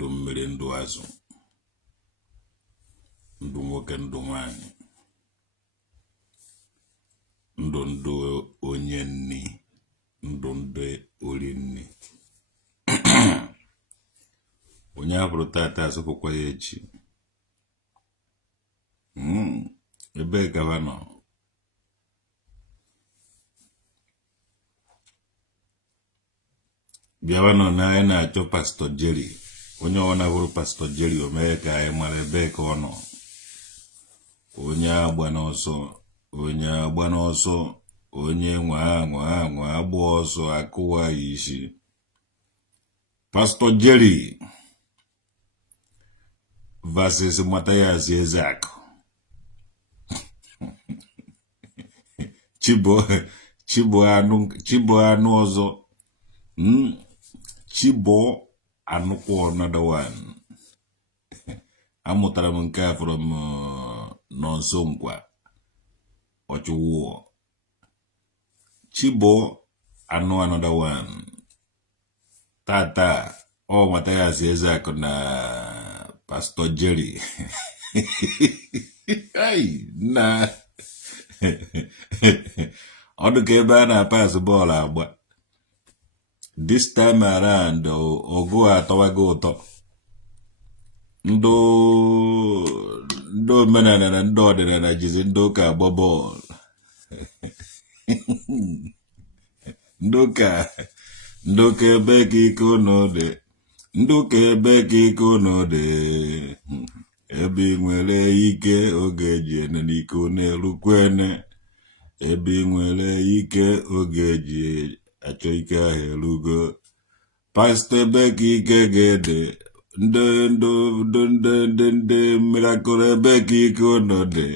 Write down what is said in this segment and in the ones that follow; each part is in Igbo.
ndụ mmiri ndụ azụ ndụ nwoke ndụ nwanyị ndụ onye nni ndụ ori nni onye abụrụ tata asụpụkwa ya echi ebe gaba nọ bịawa nọ na anyị na-achọ Pastor Jerry onye ọ na-abụrụ Pastor Jerry o mee ka anyị mara ebe ka ọ nọ onye agba n'ọsọ onye nwa agba ọsọ akụwa ya isi Pastor Jerry versus Mathias Ezeaku chibo anụ ọzọ chibo anụkwa another one amụtara m nke a from nọnso nkwa ọchụwụọ chibo anụ another one tata ọ Mathias Ezeaku na Pastor Jerry na ọ dị ka ebe a na-apas bọọlụ agba this time around ọgụ atọwago ụtọ ndị omenala na ndị ọdịnala jizi ndị ụka agba bọọlụ ndị ụka ebe ka ike unu dị ndị ụka ebe ka ike unu dị ebe ị nwere ike oge eji ene n'ike unu elukwene ebe ị nwere ike oge eji achọ ike ahụ elugo pastọ ebe ka ike ga-ede ndị miracle ebe ka ike unu dị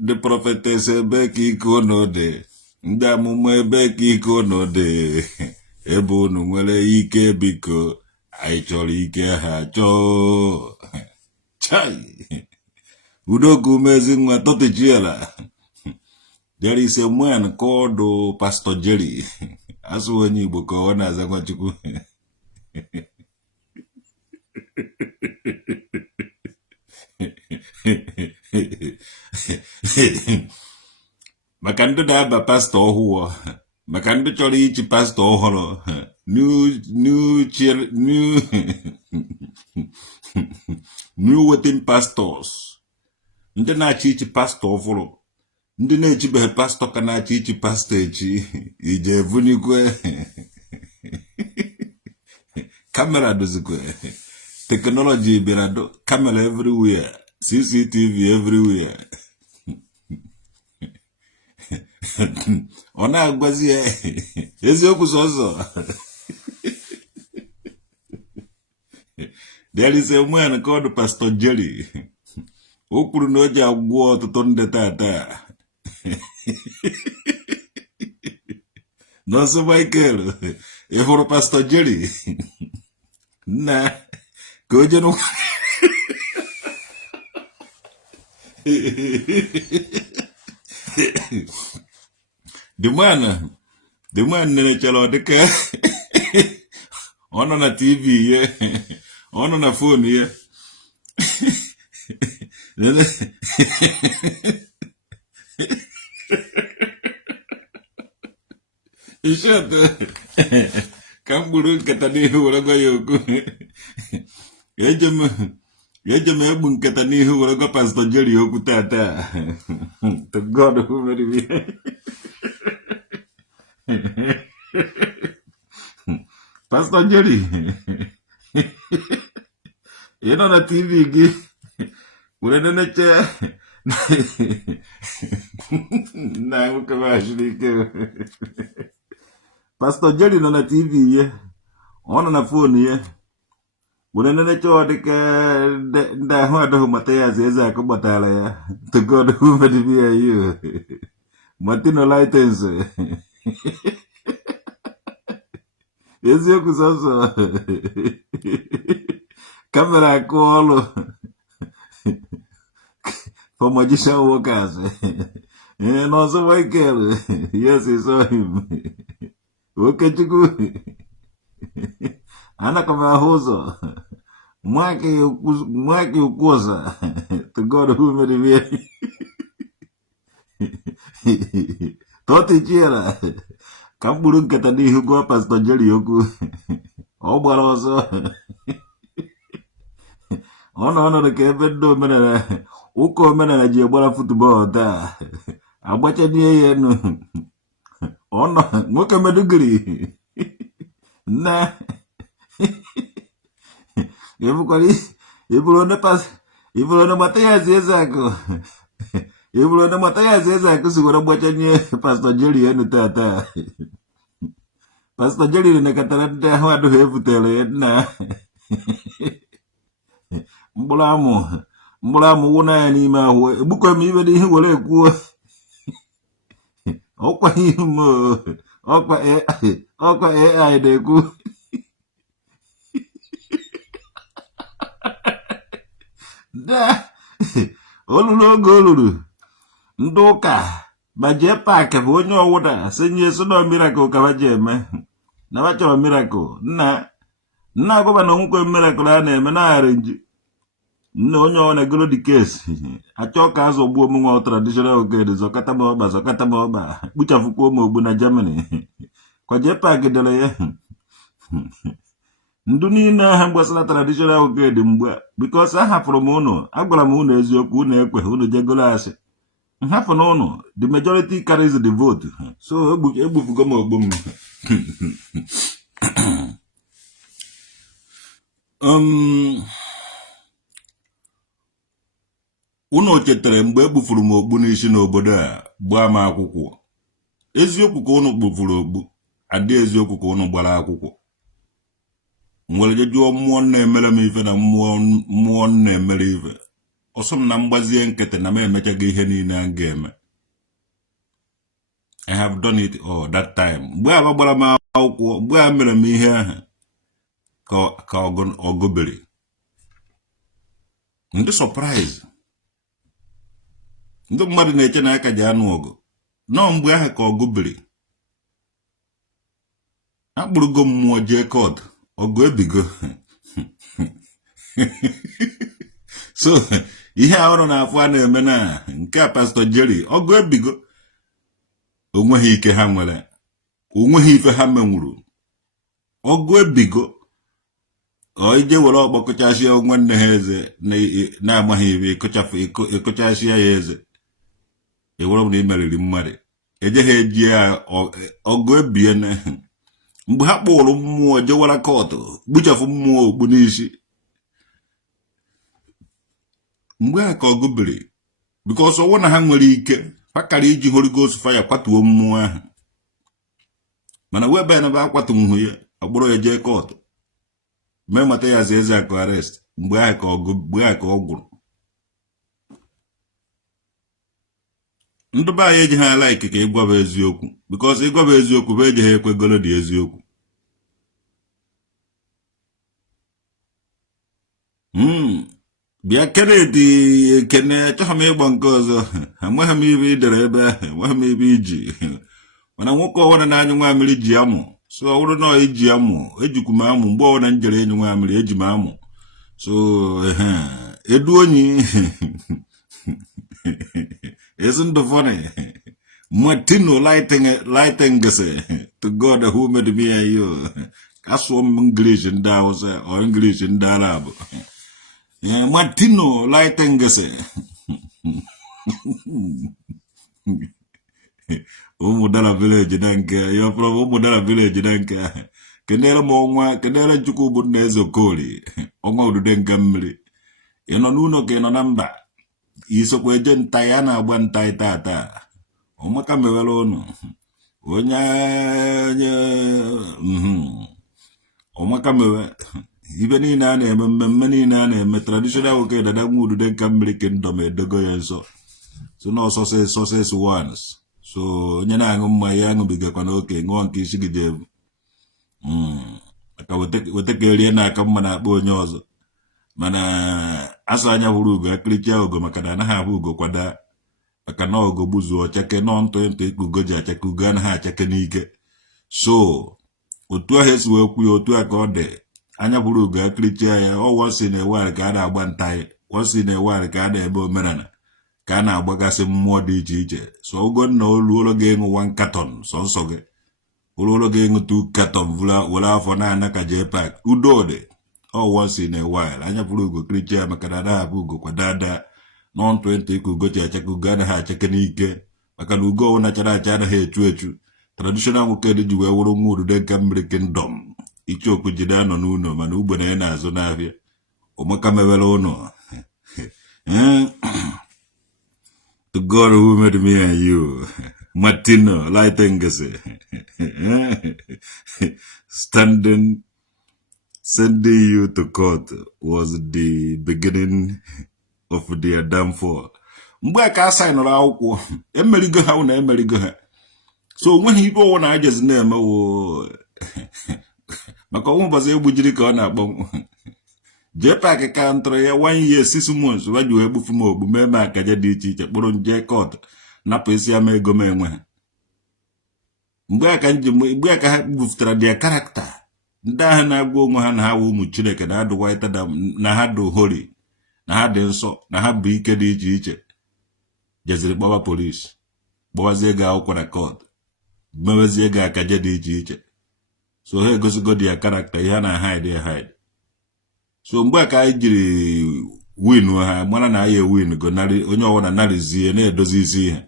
ndị prophetess ebe ka ike unu dị ndị amụma ebe ka ike unu dị ebe unu nwere ike biko anyị chọrọ ike ha chọọ chai udoku mezi nwa totichiela. There is a man called Pastor Jerry. As when you book on as a Machuku. Makandu daba pastor who Makandu chori pastor holo new waiting pastors. Ndị na-achị ichi pastor ọfụrụ ndị na-echibeghị pastor ka na-achị ichi pastor echi ije evunikwe kamera dozikwe technology bịara do camera everywhere CCTV everywhere ọ na-agwazi ya eziokwu sọsọ. There is a man called Pastor Jerry. O kwuru na o ji agwọ ọtụtụ ndị tata nọọsụ Michael ị hụrụ Pastor Jerry na ka o jenu the man na-echara ọ dịka ọ nọ na TV ya ọ nọ na fon ya Ishatu kamburu nkata n'ihu were gwa ya okwu ejem egbu nkata n'ihu were gwa Pastor Jerry okwu tata. To God who made me. Pastor Jerry you know na TV gị were neneche na nwoke mashiri ike. Pastor Jerry nọ na TV ya ọ nọ na fon ya were neneche ọ dịka ndị ahụ adọghị Mathias Ezeaku gbatara ya. To God who made me you Martino Lightens eziokwu sọsọ kamera akụ ọlụ for magician workers. And also Michael, yes, I saw him. Okay, Chiku. anakama huzo mwake ukuosa to God who made me toti chiera kamburu nkata n'ihu gwa Pastor Jerry okwu ọ gbara ọsọ ọ nọ ọnọdụ ka ebe ndị omenala ụka omenala ji gbara futbọọlụ taa agbachanie ya enu ọ nọ nwoke medugiri na ịbụrụ na Mathias Ezeaku ịbụrụ na Mathias Ezeaku si were gbachanie Pastor Jerry enu taa Pastor Jerry nekọtara ndị ahụ adịghị ebutere ya nna mkpụrụ amụ wụ na ya n'ime ahụ egbukwa m ibe n'ihu were ekwuo ọkwa ihu m ọkwa AI na-ekwu olulu oge olulu ndị ụka ma jee paakị bụ onye ọwụda si nye so na miracle ka baji eme na ba chọrọ miracle nna agwaba na nwekwe miracle a na-eme na-arịnji nna onye ọ na-egoro dị kesi achọ ka azụ gbuo m nwa traditional ogede zọkata m ọba kpuchafukwuo m ogbu na Germany kwa jee paakị dere ya ndụ niile aha gbasara traditional ogede mgbe because a hapụrụ m ụnụ agwara m ụnụ eziokwu ụnụ ekwe ụnụ jegoro asị nhapụ na ụnụ the majority carries the vote so egbufugo m ogbu m ụnụ chetara mgbe egbufuru m ogbu n'isi n'obodo a gbaa m akwụkwọ eziokwu ka ụnụ gbufuru ogbu adị eziokwu ka ụnụ gbara akwụkwọ nwere je jụọ mmụọ na-emere m ife na mmụọ na-emere ife ọsọ m na mgbazie nkịtị na m emechaghị ihe niile a ga-eme I have done it all that time mgbe a gbara m akwụkwọ mgbe a mere m ihe ahụ ka ọgụbere ndị surprise ndị mmadụ na-eche na aka ji anụ ọgụ nọ mgbe ahụ ka ọgụbere akpụrụgo mmụọ jee kọt ọgụ ebigo so ihe ahụrụ na-afụ a na-eme na nke a Pastor Jerry ọgụ ebigo onweghị ike ha nwere onweghị ife ha menwuru ọgụ ebigo ije were ọkpọ kụchasịa nwanne ha eze na-amaghị ibe ịkụchasịa ya eze ewere m na imeriri mmadụ ejeghị eji ya ọgụ ebie na mgbe ha kpụrụ mmụọ jewara kọtụ gbuchafu mmụọ ogbu n'isi mgbe ha ka ọgụ biri because ọwụ na ha nwere ike ha kara iji Holy Ghost fire kwatuo mmụọ ahụ mana webe na ba akwatu nhụ ya ọgbụrụ ya jee kọtụ mee Mathias Ezeaku arrest mgbe ha ka ọ gwụrụ ndị be anyị eji ha like ka ịgwaba eziokwu because ịgwaba eziokwu bụ eji ha ekwegolo dị eziokwu bịa Kennedy ekene achọghị m ịgba nke ọzọ amaghị m ibe idere ebe ahụ enweghị m ibe iji mana nwoke ọwara na anyụ nwamiri ji amụ so ọ bụrụ na iji amụ ejikwu m amụ mgbe ọwara njere enyu nwamiri eji m amụ so edu onyi isn't the funny Martino lighting to God who made me and you asụọ m English ndị Hausa or English ndị Arab Martino lighting ụmụdara village na nke ya from ụmụdara village na nke kenere m ọnwa kenere Chukwu bụ nna eze Okoli ọnwa udude nke mmiri ị nọ n'ụlọ ka ị nọ na mba isokwa eje nta ya na-agba nta tata ọmaka mewere ụnụ onye ọmaka mewe ibe niile a na-eme mmemme niile a na-eme traditional nwoke dada nwa udude nke mmiri kingdom edogo ya nso so na success ones so onye na-aṅụ mmanya ya aṅụbigakwa n'oke ṅụọ nke isi gị jebu maka weta ka erie n'aka mma na-akpọ onye ọzọ mana asa anya hụrụ ugo akịrịcha ugo maka na anaghị abụ ugo kwada maka na ugo gbuzuo cheke nọ ntụ ikpe ugo ji achake ugo anaghị achake n'ike so otu ahụ esi wee kwuo otu a ka ọ dị anya bụrụ ugo akịrịchia ya ọ once in a while ka a na-agba ntaị once in a while ka a na-eme omenala ka a na-agbagasị mmụọ dị iche iche so Ugonna oluolo ga-ịṅụ 1 carton sọnsọ gị oluolo ga-ịṅụ 2 carton were afọ na-ana ka jee pak udo dị ọ once in a while anya bụrụ ugo kịrịchia maka na anaghị abụ ugo kwa dada nọ 20 ka ugo ji achake ugo anaghị achake n'ike maka na ugo ọwụ nachara acha anaghị echu echu traditional nwoke dị ji wee wụrụ nwa udude nke mmiri kingdom ichioku jide anọ n'ụlọ mana ugbene ya na-azụ n'ahịa ụmụka mewere ụlọ to God who made me and you Martino Lightengese sending you to court was the beginning of their downfall mgbe ka asainụrụ akwụkwọ emerigo ha na emerigo ha so onweghị ibe ọwụ na ajezi na-emewo maka ọnwụ ụbọchị egbujiri ka ọ na-akpọ JPAC ka ntụrụ ya 1 year 6 months waji wee gbufu m ogbu mee m akaja dị iche iche kpụrụ nje kọt napụ isi ama ego m enwe ha mgbe aka ha gbufutara dia karakta ndị ahụ na-agwa onwe ha na ha wụ ụmụ Chineke na adụ waita na ha dị hori na ha dị nsọ na ha bụ ike dị iche iche jeziri kpọwa polisi gbawazie ego akwụkwọ na kọt mewezie ego akaja dị iche iche so ha egosigo dia karakta ihe na hide so mgbe ka anyị jiri win ha mara na anyị win go narị onye ọwụna narịzie na-edozi isi ihe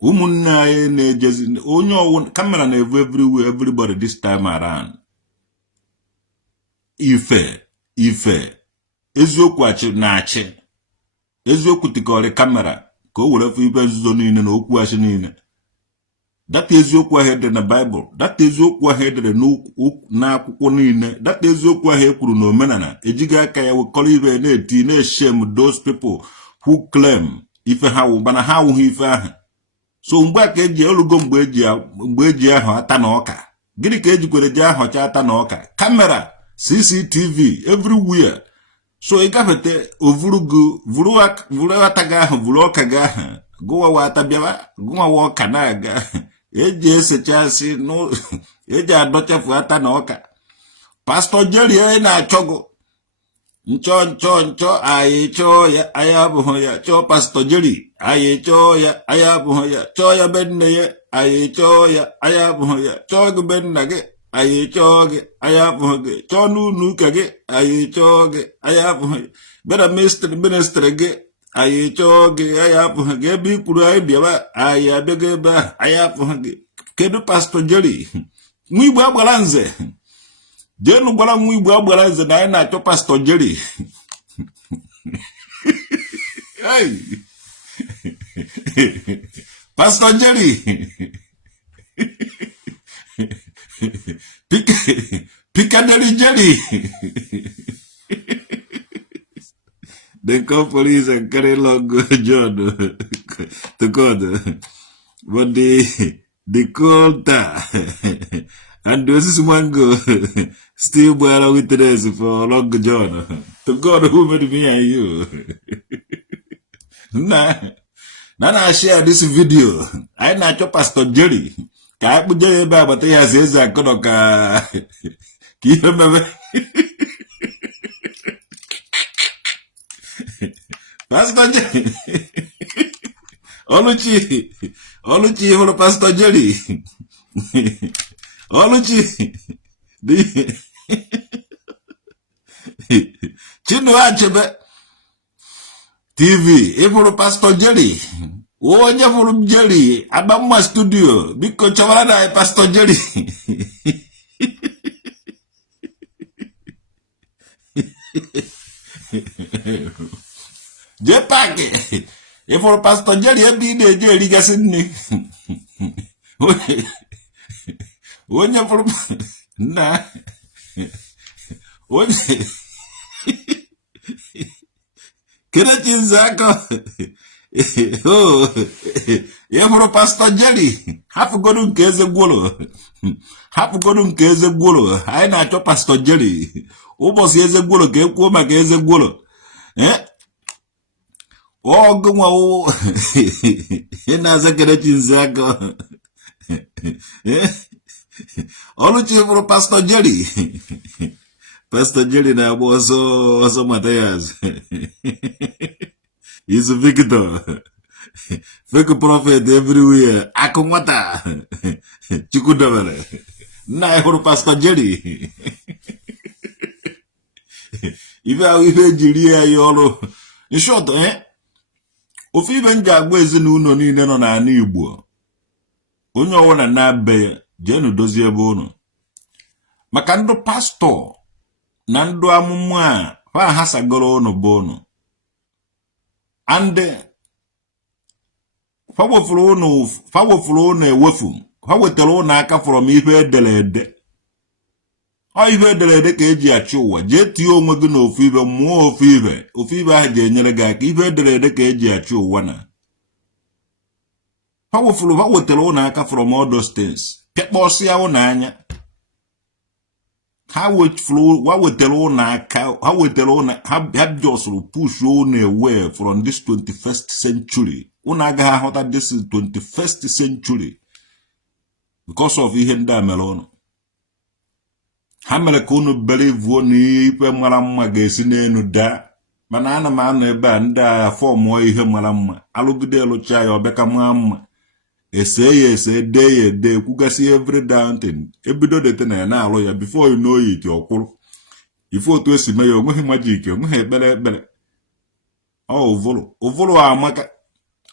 ụmụnne anyị na-ejezi onye ọwụna kamera na-evu everywhere everybody this time around ife eziokwu na-achị eziokwu tikọrị kamera ka o were fụ ibe nzuzo niile na okwu achị niile data eziokwu ahụ edere na Bible data eziokwu ahụ edere n'akwụkwọ niile data eziokwu ahụ ekwuru na omenala ejighị aka ya wekọrọ ibe na-eti na-eshem those people who claim ife ha wụ mana ha awụghị ife ahụ so mgbe a ka eji olugo mgbe eji ahụ ata na ọka gịnị ka ejikwere ji ahọcha ata na ọka kamera CCTV everywhere so ị gafete ovurugo vuru ata gị ahụ vuru ọka gị ahụ gụwawa ata bịawa gụwawa ọka na-aga eji esechasị eji adọchafu ata na ọka Pastor Jerry na-achọgo nchọ anyị chọọ ya anyị abụghị ya chọọ Pastor Jerry anyị chọọ ya anyị abụghị ya chọọ ya be nne ya anyị chọọ ya anyị abụghị ya chọọ gị be nna gị anyị chọọ gị anyị abụghị gị chọọ n'ụlọ ụka gị anyị chọọ gị anyị abụghị bịara ministri gị anyị chọọ gị anyị abụghị gị ebe ikwuru anyị bịawa anyị abịago ebe ahụ anyị abụghị gị kedu Pastor Jerry nwa Igbo agbara nze jenu gwara nwa Igbo agbara nze na anyị na-achọ Pastor Jerry Pastor Jerry Piccadilly Jerry they call police and carry long John to God but they call that and this mango still boil witness for long John to God who made me and you na share this video I na-achọ Pastor Jerry ka akpụje ebe agbata ya Ezeaku nọ ka ihe meme Pastor Jerry Oluchi hụrụ Pastor Jerry Oluchi Chinua Achebe TV ịhụrụ Pastor Jerry onye hụrụ Jerry Adamma studio biko chọwara na Pastor Jerry JPAC ịhụrụ Pastor Jerry ebe ị na-eje erigasị nne onye hụrụ nna onye Kelechi Nzako ya hụrụ Pastor Jerry hapụgodu nke eze gwolo anyị na-achọ Pastor Jerry ụbọchị eze gwolo ka ekwuo maka eze gwolo ọgụ nwawo ị na-aza Kelechi Nzako Oluchi for Pastor Jerry. Pastor Jerry na also Mathias. He's a victor. Fake prophet everywhere. Akumata. Chikudavale. Na for Pastor Jerry. If Jiria yolo. In short, Ofu ibe nji agba ezinụlọ niile nọ n'ala Igbo. Onye ọwụna na-abe jenu dozie ebe unu. Maka ndụ pastọ na ndụ amụma a fa hasagoro unu bụ unu. And fa wefuru unu ewefu. Fa wetara unu aka from ife edere ede. Ọ ife edere ede ka eji achị ụwa. Jee tie onwe gị n'ofu ibe mmụọ ofu ibe. Ofu ibe ahụ ji enyere gị aka. Ife edere ede ka eji achị ụwa na. Fa wetara unu aka from all those things. Pekpọsịa unu anya. Ha wetara unu aka. Ha just push unu away from this 21st century. Unu agaghị aghọta this is 21st century. Because of ihe ndị a mere unu. Ha mere ka unu believe na ife mara mma ga-esi n'enu daa. Mana ana m anọ ebe a ndị agha fọmụọ ihe mara mma. Alụgide elụcha ya ọbịaka maa mma. Ese ya ese, dee ya ede, kwugasị every down thing. Ebido dete na ya na-alụ ya before you know it ọkwụrụ. Ife otu esi mee ya onweghị majik, onweghị ekpere. Ụvụrụ amaka.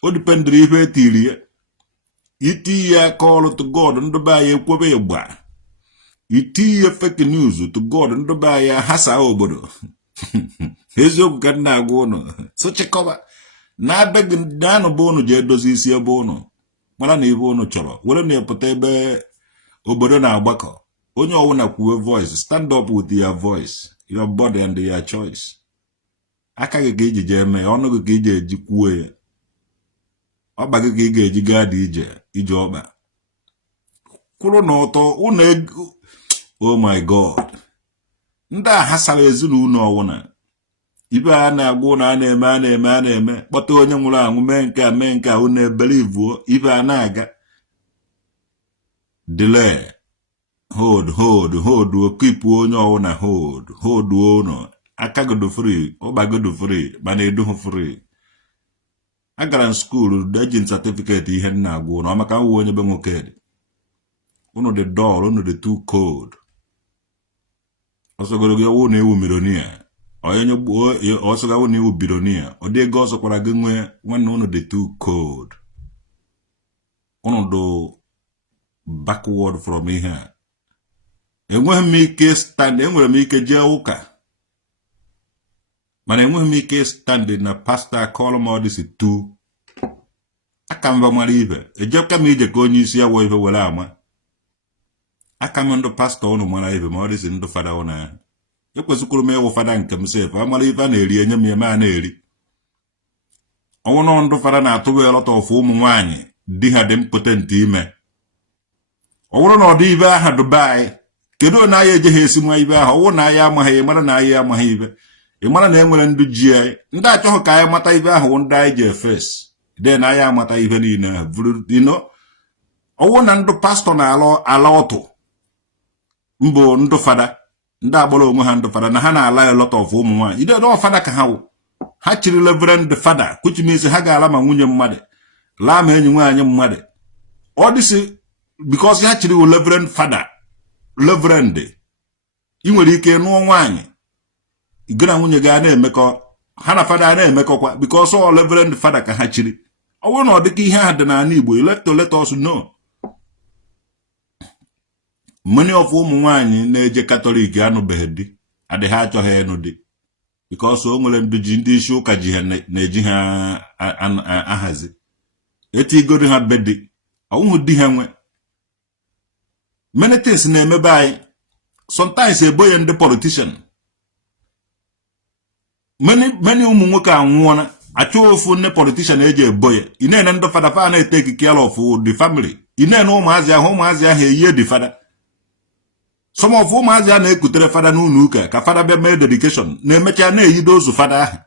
O dipendiri ife etiri ya. Iti ya call to God ndụba ya ekwebe ịgba. Iti ya fake news to God ndụba ya hasa obodo. Eziokwu ka nna agwa unu. So chekọba. Na-abịaghị naanụ bụ unu ji edozi isi ebe unu. Mara na ibe unu chọrọ. Were na-epụta ebe obodo na-agbakọ. Onye ọwụna kwuwe voice. Stand up with your voice. Your body and your choice. Aka gị ka iji jee mee. Ọnụ gị ka iji eji kwuo ya. Ọba gị ka ị ga-eji gaa dị ije ọkpa. Kwụrụ n'ọtọ unu ego. Oh my God. Ndị a hasara ezinụlọ ọwụna. Ibe a na-agwa na a na-eme kpọta onye nwụrụ anwụ mee nke a unu ebelivuo ibe a na-aga. Delay. Hold okipu onye ọwụna hold unu. Aka godo free, ọgbagodo free, mana eduhu free. Agara m skuulu agent certificate ihe nna agwa unu maka nwa onye be nwoke dị. Unu dị dull, unu dị too cold. Ọsọgoro gị ọwụ na-ewu mironia. Onye ọsọgawo na-ewu bironia. Ọ dị ego ọsọkwara gị nwee nwanne unu dị too cold. Unu do backward from ihe a. Enweghị m ike stand, enwere m ike jee ụka. Mana enweghị m ike stand na pastor call m all this too. Aka mba mara ibe. Ejeka m ije ka onye isi ya wọ ife were ama. Aka m ndụ pastor unu mara ibe ma ọ dịsị ndụ fada unu ahụ. Ekwesịkwuru m ịwụ fada nke m sef. Amara ife a na-eri enye m ya ma na-eri. Ọnwụ na ndụ fada na-atụwa elọta ọfụ ụmụ nwaanyị di ha dị impotent ime. Ọ bụrụ na ọ dị ibe aha Dubai, kedu na ya eje ha esi nwa ibe ahụ? Ọwụ na ya amaghị, ị mara na ya amaghị ibe. Ị mara na enwere ndị ji anyị. Ndị achọghị ka anyị mata ibe ahụ ndị anyị ji efes. De na ya amata ibe niile ahụ. Ọwụ na ndụ pastọ na-ala ọtụ. Mbụ ndụ fada. Ndị agbara onwe ha ndụ fada na ha na-ala a lot of ụmụ nwaanyị. Ide no fada ka ha wụ. Ha chiri reverend fada, which means ha ga-ala ma nwunye mmadụ. Laa ma enyi nwaanyị mmadụ. Ọ dịsị because ha chiri reverend fada. Reverend. Ị nwere ike nụọ nwaanyị. Gị na nwunye gị a na-emekọ. Ha na fada a na-emekọkwa because all reverend fada ka ha chiri. Ọ bụrụ na ọ dịka ihe a dị n'ala Igbo, you let us know. Many of ụmụ nwaanyị na-eje Katọlik anụbeghị di. Adịghị achọghị ịnụ di. Because o nwere ndị isi ụka ji ha na-eji ha ahazi. Etigoro ha bedi. Ọnwụ di ha nwe. Many things na-emebe anyị. Sometimes eboye ndị politician. Many ụmụ nwoke anwụọna. Achọ ofu ndị politician eji eboye. Ị na-ene ndị fada fa na-eteki care of the family. Ị na-ene ụmụazị ahụ eyiye the fada. Some of ụmụazị a na-ekutere fada n'ụlọ ụka ka fada bịa mee dedication na-emecha na-eyido ozu fada ahụ.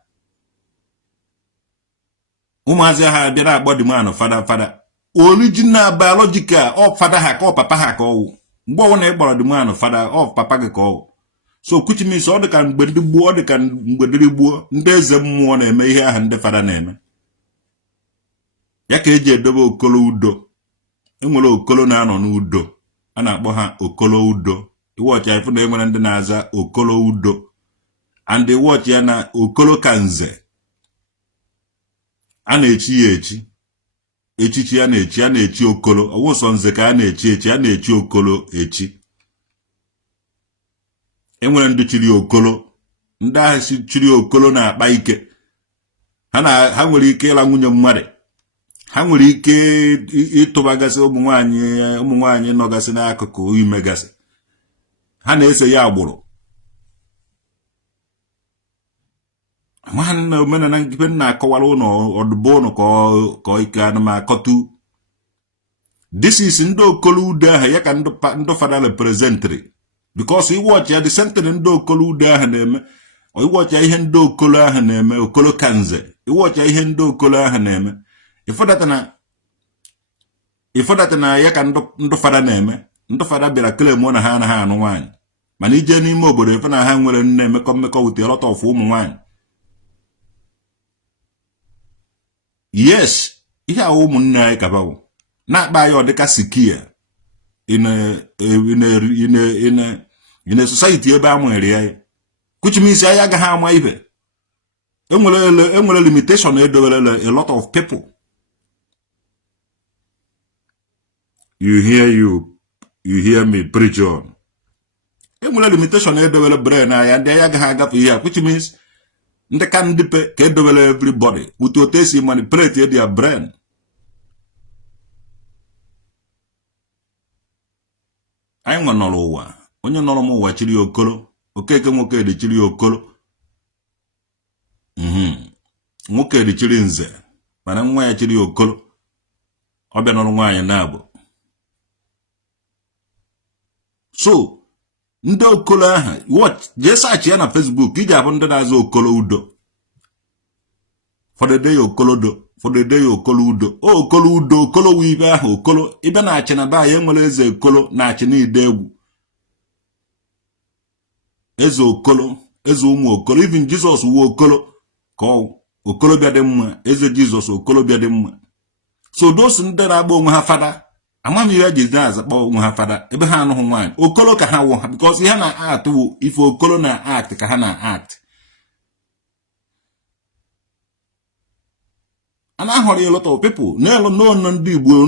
Ụmụazị ahụ bịara agba demand fada. Original biological ọ fada ha ka ọ papa ha ka ọwụ. mgbe ọwụna ị gbara the man father of papa gị ka ọ. So which means ọ dị ka mgbe ndị gboo, ọ dị ka mgbe ndị gboo ndị eze mmụọ na-eme ihe ahụ ndị fada na-eme. Ya ka eji edobe okolo udo. Enwere okolo na-anọ n'udo, a na-akpọ ha okolo udo. Iwọchi ya ifu na enwere ndị na-aza okolo udo, and iwọchi ya na okolo kanze. A na-echi ya echi, echichi ya na-echi okolo. Ọwụsọ nze ka a na-echi a na-echi okolo echi. Enwere ndị chiri okolo, ndị ahụ chiri okolo na-akpa ike. Ha nwere ike ịla nwunye mmadụ, ha nwere ike ịtụbagasị ụmụ nwaanyị nọgasị n'akụkụ imegasị. Ha na-ese ya agbụrụ. Nwanne omenala nke na-akọwara ụlọ ọdụbụ ụlọ ka ike anụmakọtu. This is ndị okolo udo ahụ ya ka ndị fada representri. Because iwọchi ya the same thing ndị okolo udo ahụ na-eme. Iwọchi ya ihe ndị okolo ahụ na-eme, okolo kanze. Iwọchi ya ihe ndị okolo ahụ na-eme. Ifọdata na ya ka ndị fada na-eme. Ndị fada bịara claim na ha anaghị anụ nwaanyị. Mana ije n'ime obodo ife na ha nwere nne mmekọ with a lot of ụmụ nwaanyị. Yes, ihe a ụmụnne anyị kabawo. Na-akpa anyị ọdịka sikia in a society ebe a nwere ya. Which means anyị agaghị ama ibe. Enwere limitation edowere a lot of people. You hear me preach on. Enwere limitation edowere brain anyị ndị anyị agaghị agafe ihe, which means ndị ka ndị pe ka edowere everybody with otu esi manipulate their brain. Anyị nwe nọrọ ụwa, onye nọrọ m ụwa chiri okolo, Okeke nwoke dị chiri okolo. Nwoke dị chiri nze, mana nwa ya chiri okolo. Ọ bịa nọrọ nwaanyị na-abụ. So, ndị okolo ahụ, jee search ya na Facebook, iji abụ ndị na-azụ okolo udo. For the day okolo udo. Okolo udo, okolo wu ibe ahụ, okolo. Ibe na-achị na ba ya enwere eze okolo na-achị n'ide egwu. Eze okolo, eze ụmụ okolo, even Jesus wu okolo. Ka okolo bịa dị mma, eze Jesus okolo bịa dị mma. So those ndị na-agba onwe ha fada, amami ya ji na-azakpọ onwe ha fada, ebe ha anụghị nwaanyị. Okolo ka ha wụ ha, because ihe na-act wụ ife okolo na-act ka ha na-act. And I heard a lot of people. No, ndị Igbo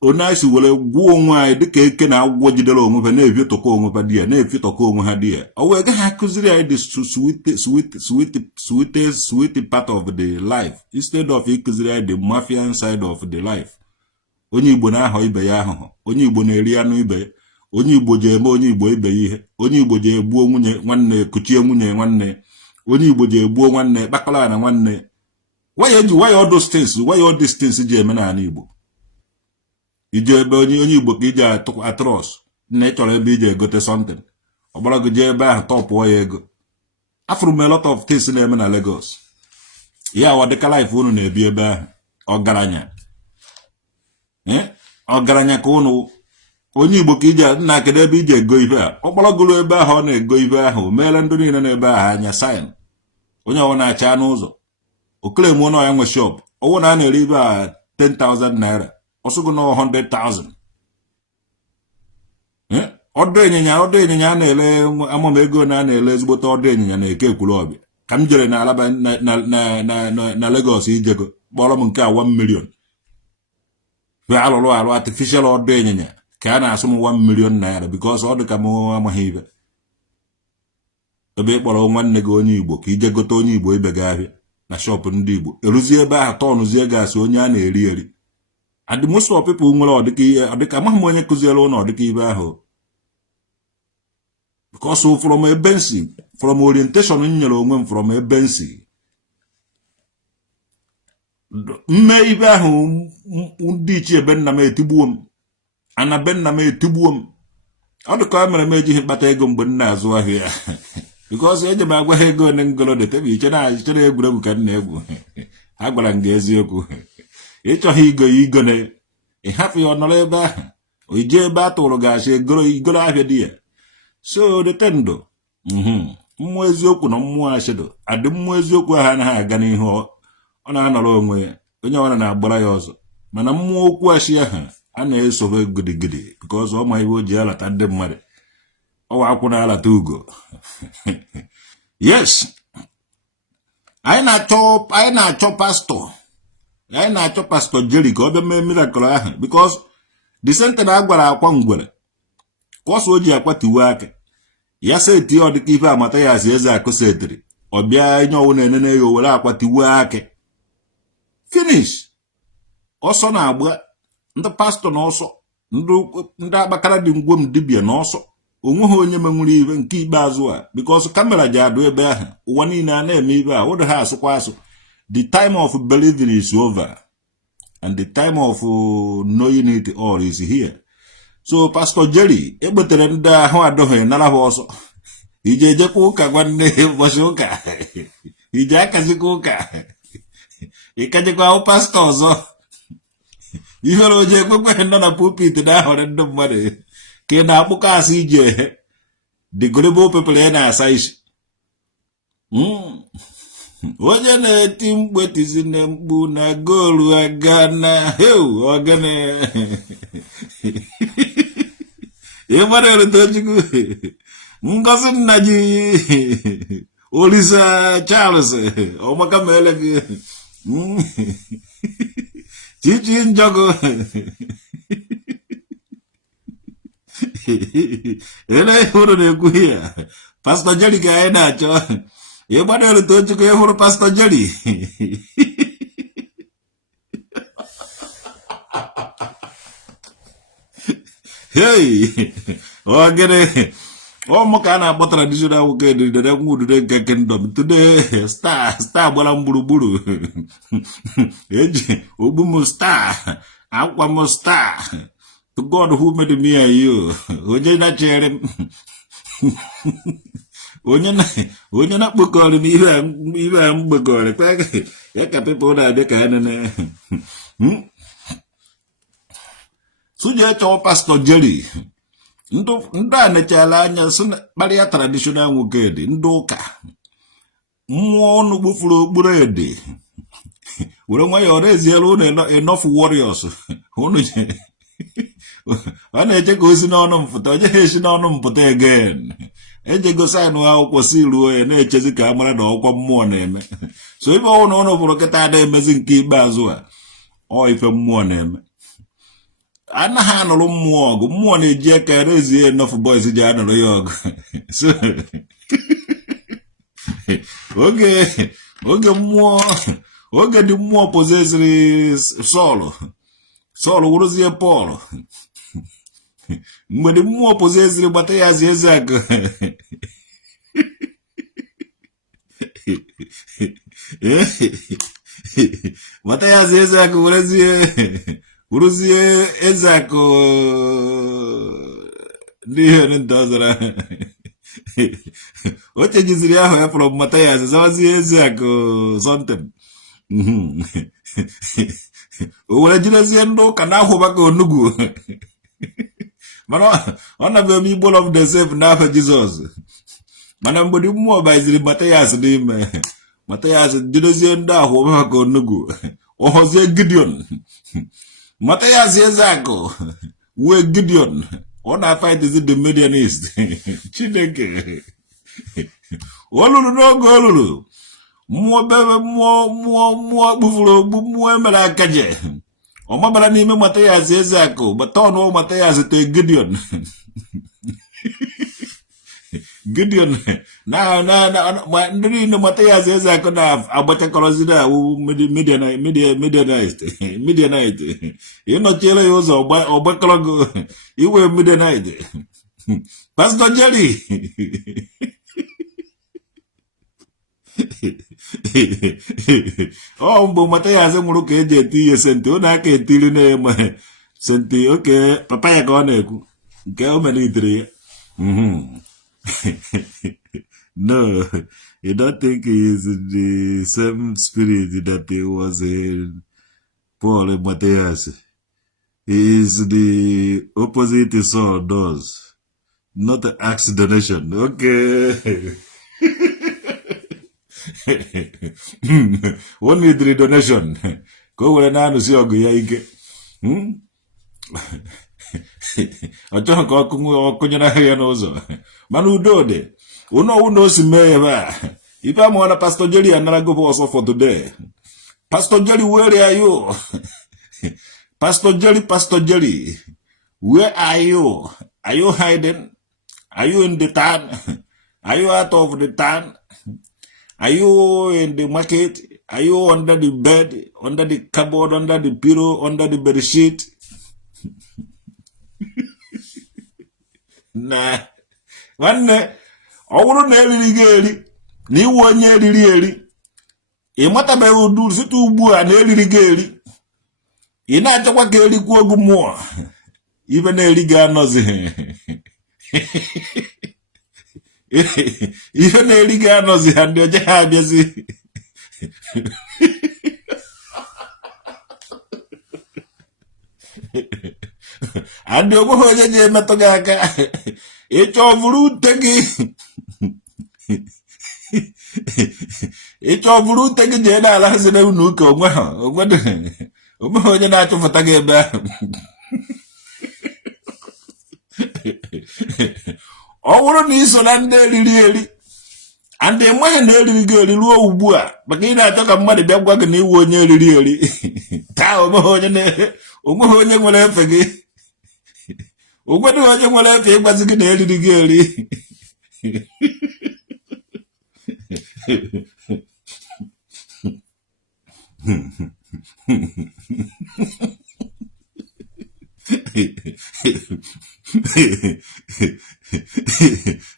onye isi were gwuo onwe anyị dịka eke na agwọ jidere onwe ha na-evi tọkọ onwe ha di ya, na-efi tọkọ onwe ha di ya. O wee gaghị akụziri anyị the sweet part of the life, instead of ịkụziri anyị the mafian side of the life. Onye Igbo na-ahọ ibe ya ahụhụ, onye Igbo na-eri anụ ibe ya, onye Igbo ji eme onye Igbo ibe ya ihe, onye Igbo ji egbuo nwunye nwanne, kuchie nwunye nwanne, onye Igbo ji egbuo nwanne, kpakọla na nwanne. Why all those things? Why all these things ji eme na Igbo? Ije ebe onye Igbo ka ije atros na ịchọrọ ebe ije egote something. Ọ gbara gị jee ebe ahụ tọpụọ ya ego. Afụrụ m a lot of things na-eme na Lagos. Ya ọ dịka life unu na-ebi ebe ahụ. Ọgaranya. Ọgaranya ka unu onye Igbo ka ije nna kedu ebe ije ego ibe a. Ọ gbara gụrụ ebe ahụ ọ na-ego ibe ahụ. Meere ndị niile n'ebe ahụ anya sign. Onye ọ na-acha n'ụzọ. Okele m ụlọ ya nwe shop. Ọwụ na a na-ere ibe a 10,000 naira. Ọsụgụ na 100,000. Ọdụ ịnyịnya a na-ele amamego na a na-ele ezigbote ọdụ ịnyịnya na-eke ekwuru ọbịa. Ka m jere na alaba na Lagos ijego kpọrọ m nke a 1 million. Fe alụrụ artificial ọdụ ịnyịnya ka a na-asụ m 1 million naira because ọ dị ka m amaghị ibe. Ebe kpọrọ nwanne gị onye Igbo ka ije gote onye Igbo ibe gị ahịa na shop ndị Igbo. Eruzie ebe ahụ tọnụzie gasị onye a na-eri eri. And the most of people nwere ọdịka amaghị m onye kụziere ụlọ ọdịka ibe ahụ. Because from ebensi, from orientation nyere onwe m from ebensi. Mme ibe ahụ ndị ichie be nna m etigbuo m. Ana be nna m etigbuo m. Ọ dịka mere m ejighị mkpata ego mgbe m na-azụ ahịa. Because eje m agwa ha ego onye ngolo de tebe iche na egwuregwu ka m na-egwu. Ha gwara m gị eziokwu. Ịchọghị igo na ịhapụ ya ọnọrọ ebe ahụ. ije battle gashi goro ahịa di ya. So the tendo mmụọ eziokwu na mmụọ ashido adị mmụọ eziokwu ahụ anaghị aga n'ihu ọ na-anọrọ onwe ya onye ọbụla na-agbara ya ọzọ mana mmụọ okwu ashi ahụ a na-esobe gidigidi because ọ ma iwe o ji alata ndị mmadụ ọwa akwụ na-alata ugo. Yes, anyị na-achọ pastọ Jerry ka ọ bịa mee miracle ahụ because the sente na agwara akwa ngwere ka ọsọ o ji akwatiwe aka ya seti ọ dịka ife Mathias Ezeaku setiri ọ bịa nye ọwụ na-enene ya o were akwatiwe aka finish. Ọsọ na-agba ndị pastọ na ọsọ ndị akpakara dị ngwom dibịa na ọsọ onweghị onye menwere ibe nke ikpeazụ a because kamera ji adụ ebe ahụ ụwa niile a na-eme ibe a ụdị ha asụkwa asụ. The time of believing is over and the time of knowing it all is here. So Pastor Jerry egbetere ndị ahụ adọghị nara ha ọsọ ije ejekwa ụka gwanne ụbọchị ụka ije akazikwa ụka ịkajekwa ahụ pastọ ọzọ ihere oje ekpekwe nọ na pulpit na-ahọrọ ndị mmadụ ka ị na-akpụkọ asị ije digoribo pepere ya na-asa isi. Onye na-eti mkpu etizi na mkpu na goolu aga na heu ogene ịgbara erutechukwu Ngozi nna ji Olisa Charles ọmaka mele gị Chichi Njogo ele hụrụ na-ekwu ya Pastor Jerry ka anyị na-achọ ịgbara erutechukwu ịhụrụ Pastor Jerry. Hey, ogene ọmụka a na-akpọ traditional nwoke dịdere nwudude nke kingdom today star gbara m gburugburu eji ogbu star akwa m star to God who made me and you onye na-chere m onye na-akpọkọrọ m ihe a mgbekọrọ ya ka people na-abịa ka ya nene suje chọọ Pastor Jerry ndị a nechala anya sị kparịa traditional nwoke dị ndị ụka mmụọ ọnụ gbufuru okpuru ede were nwa ya ọ na-eziere ụnụ enough warriors ụnụ ọ na-eche ka o si n'ọnụ mpụta onye ha esi n'ọnụ mpụta again ejego saịnụ akwụkwọ si ruo ya na-echezi ka a mara na ọkwa mmụọ na-eme. So ife ọnụ ụnụ bụrụ kịta na-emezi nke ikpeazụ a ọ ife mmụọ na-eme anaghị anụrụ mmụọ ọgụ mmụọ na-eji aka erezie enough boys ji anụrụ ya ọgụ. So oge dị mmụọ pozesiri Sọl wụrụzie Pọl mgbe dị mmụọ pozesiri Mathias Ezeaku Mathias Ezeaku wụrụzie Ezeaku n'ihe ndị ọzara o chejiziri ahụ ya from Mathias zawazie Ezeaku something o were jirezie ndị ụka na-ahụba ka onugwu mana ọ na-abịa m Igbo of the safe n'afọ Jizọs mana mgbe dị mmụọ baziri Mathias n'ime Mathias jirezie ndị ahụba ka onugwu ọhọzie Gideon Mathias Ezeaku wee Gideon ọ na-fightizi the Midianist Chineke olulu n'oge olulu mmụọ bebe mmụọ kpufuru ogbu mmụọ emere akaje ọ mabara n'ime Mathias Ezeaku bata ọnụ Mathias te Gideon na ndị niile Mathias Ezeaku na-agbachakọrọzi na awụ Midianite ịnọchiere ya ụzọ ọgbakọrọ gị iwe Midianite. Pastor Jerry ọ mgbe Mathias nwụrụ ka eji eti ihe senti ọ na-aka etiri na-eme senti oke papa ya ka ọ na-ekwu nke o melitere ya. No, I don't think he is the same spirit that he was in Paul and Mathias. is the opposite Saul does, not an axe donation. Okay. One need the donation. Go where na see ogu ya ike. Ọchọghị ka ọkụ kụnyere ahụ ya n'ụzọ mana udo dị ụnọ si mee ebe a ife amụọ na Pastor Jerry anarago ọsọ for today. Pastor Jerry, where are you? Pastor Jerry, where are you? Are you hiding? Are you in the town? Are you out of the town? Are you in the market? Are you under the bed, under the cupboard, under the pillow, under the bed sheet? Nah. Nwanne, ọ bụrụ na eriri gị eri na iwu onye eriri eri ị matabeghị ụdụ site ugbu a na eriri gị eri ị na-achọkwa ka erikwuo ogu mmụọ ibe na-eri gị anọzighị ihe na-eri gị anọzi ha ndị ọcha ha abịazi adị onweghị onye ga-emetụ gị aka ịchọ bụrụ ute gị ịchọ bụrụ ute gị jee n'ala ha sire unu ụka onweghị onye na-achọpụta gị ebe ahụ ọ bụrụ na ị so na ndị eriri eri andị enweghị na eriri gị eri ruo ugbu a maka ị na-achọ ka mmadụ bịa gwa gị na iwu onye eriri eri taa onweghị onye nwere efe gị onweghị onye nwere efe ịgwazi gị na eriri gị eri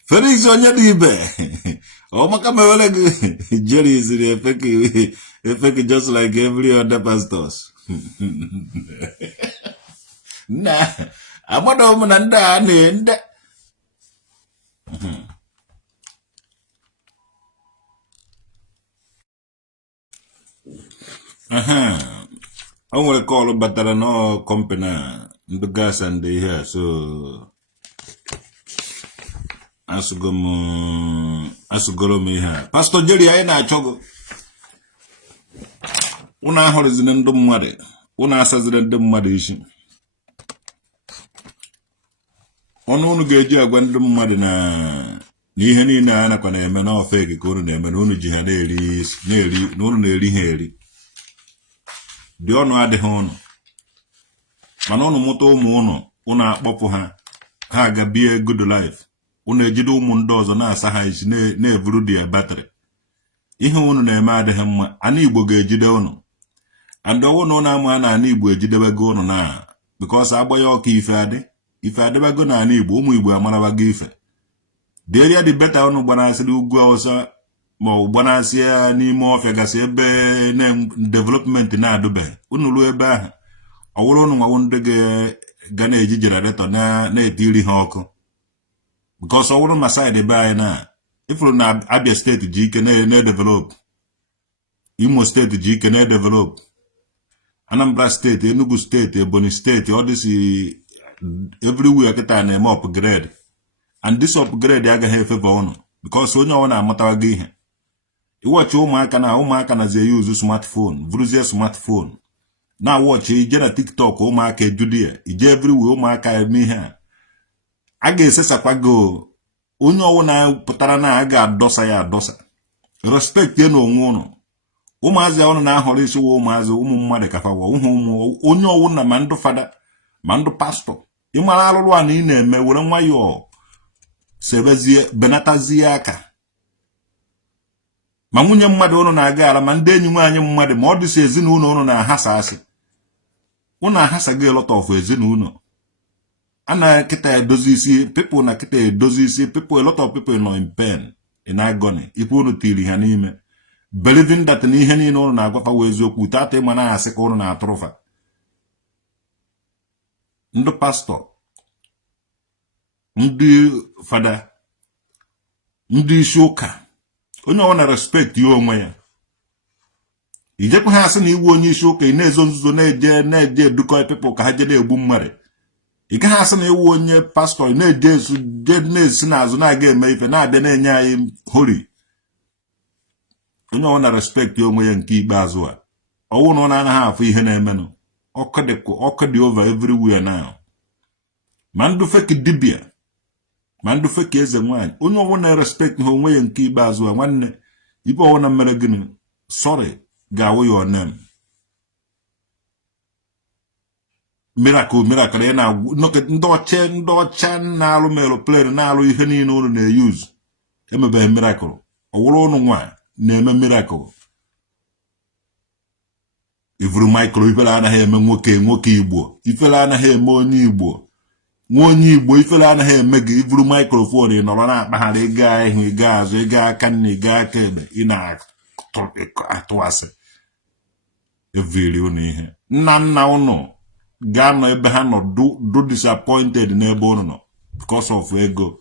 Felix onye dị ibe ọ maka mewere gị Jerry siri efeki just like every other pastors. Na agbado m na ndị a na-ende o nwere kọlụ batara no company ndị gas and ihe a so asụgoro m ihe a Pastor Jerry anyị na-achọ gị ụnụ ahụrụzina ndị mmadụ ụnụ asaziri ndị mmadụ isi ọnụ ụnụ ga-eji agwa ndị mmadụ na ihe niile a nakwa na-eme na ofeki ka ụnụ na-eme na ụnụ ji ha na-eri na ụnụ na-eri ha eri dị ọnụ adịghị ụnụ mana ụnụ mụta ụmụ ụnụ akpọpụ ha aga bie good life ụnụ ejide ụmụ ndị ọzọ na-asa ha isi na-evuru dị batrị ihe ụnụ na-eme adịghị mma ana Igbo ga-ejide ụnụ and ọwụ na ụnụ ama na ana Igbo ejidebego ụnụ na because agba ya ọka ife adịbago na ana Igbo ụmụ Igbo amarabago ife dịrịa dị beta ụnụ gbanasịrị ugwu Awụsa ma ọ gbanasị ya n'ime ọfịa gasị ebe development na-adụbeghị ụnụ ruo ebe ahụ ọ wụrụ ụnụ nwawo ndị ga na-eji generator na-etiri ha ọkụ because ọ wụrụ ma side ebe anyị na ifuru na Abia steeti ji ike na-edevelop Imo steeti ji ike na-edevelop Anambra steeti Enugu steeti Ebonyi steeti ọ dịsi everywhere kịta na-eme upgrade and this upgrade agaghị efeva ụnụ because onye ọwụ na-amatawa gị ihe iwọchi ụmụaka na-zie use smartphone vuruzie smartphone na wọchi ije na TikTok ụmụaka ejude ya ije everywhere ụmụaka eme ihe a ga-esesakwa gị onye ọwụ na-pụtara na a ga-adọsa ya adọsa respect ya na onwe ụnụ ụmụazị ọnụ na-ahọrọ isiwa ụmụazị ụmụ mmadụ kafawa onye ọwụ na ma ndụ fada ma ndụ pastọ ịmara arụrụ a na ị na-eme were nwayọọ sebezie benatazie aka ma nwunye mmadụ ụnụ na-aga ala ma ndị enyi nwaanyị mmadụ ma ọ dịsi ezinụlọ ụnụ na-ahasa asị ụnụ ahasaghị lot of ezinụlọ a na kịta edozi isi people na kịta edozi isi people a lot of people nọ in pain in agony ikwu ụnụ tiri ha n'ime believing that na ihe niile ụnụ na-agwafa wee eziokwu tata ịma na-asị ka ụnụ na-atụrụfa ndị pastọ ndị fada ndị isi ụka onye ọ na respect ya onwe ya ijekwa ha asị na iwu onye isi ụka ị na-ezo nzuzo na-eje edukọ people ka ha je na-egbu mmadụ. Ị gaghị asị na iwu onye pastọ na-esi n'azụ na-aga eme ife na-abịa na-enye anyị hori. Onye ọ na respect onwe ya nke ikpeazụ a ọwụ na ọ na-anaghị afụ ihe na-emenụ. Ọkụ dị over everywhere now. Ma ndụ feki dibia ma ndụ feki eze nwaanyị onye ọwụ na respect ha onwe ya nke ikpeazụ a nwanne ibe ọwụ na mere gịnị sorry ga-awụ your name. Miracle ya na ndị ọcha na-alụ meroplane na-alụ ihe niile unu na-eyuzu emebeghị miracle. Ọwụrụ unu nwa na-eme miracle. Ivuru Michael ifele anaghị eme nwoke Igbo, ifele anaghị eme onye Igbo, nwa onye Igbo ifele anaghị eme gị. Ivuru microphone ị nọrọ na-akpagharị ịga ihu ịga azụ ịga aka nna ịga aka ebe ị na-atụ asị eviri unu ihe. Nna unu ga-anọ ebe ha nọ do disappointed n'ebe unu nọ because of ego.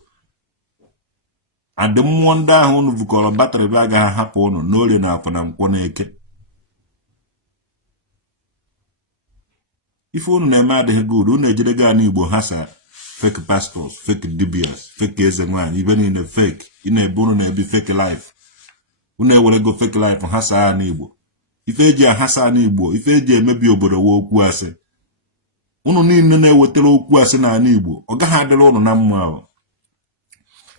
Adị mmụọ ndị ahụ unu vukọrọ batrị bịa agaghị ahapụ unu n'orie na afọ na nkwọ na eke. Ife unu na-eme adịghị good. Unu ejide gaa n'Igbo ha sa fake pastors, fake dibias, fake eze nwaanyị ibe niile fake. Ị na-ebu unu na-ebi fake life. Unu ewerego fake life ha saa n'Igbo. Ife eji ahasa n'Igbo, ife eji emebi obodo wa okwu asị. Unu niile na-ewetara okwu asị n'ala Igbo ọ gaghị adịrị unu na mma ahụ.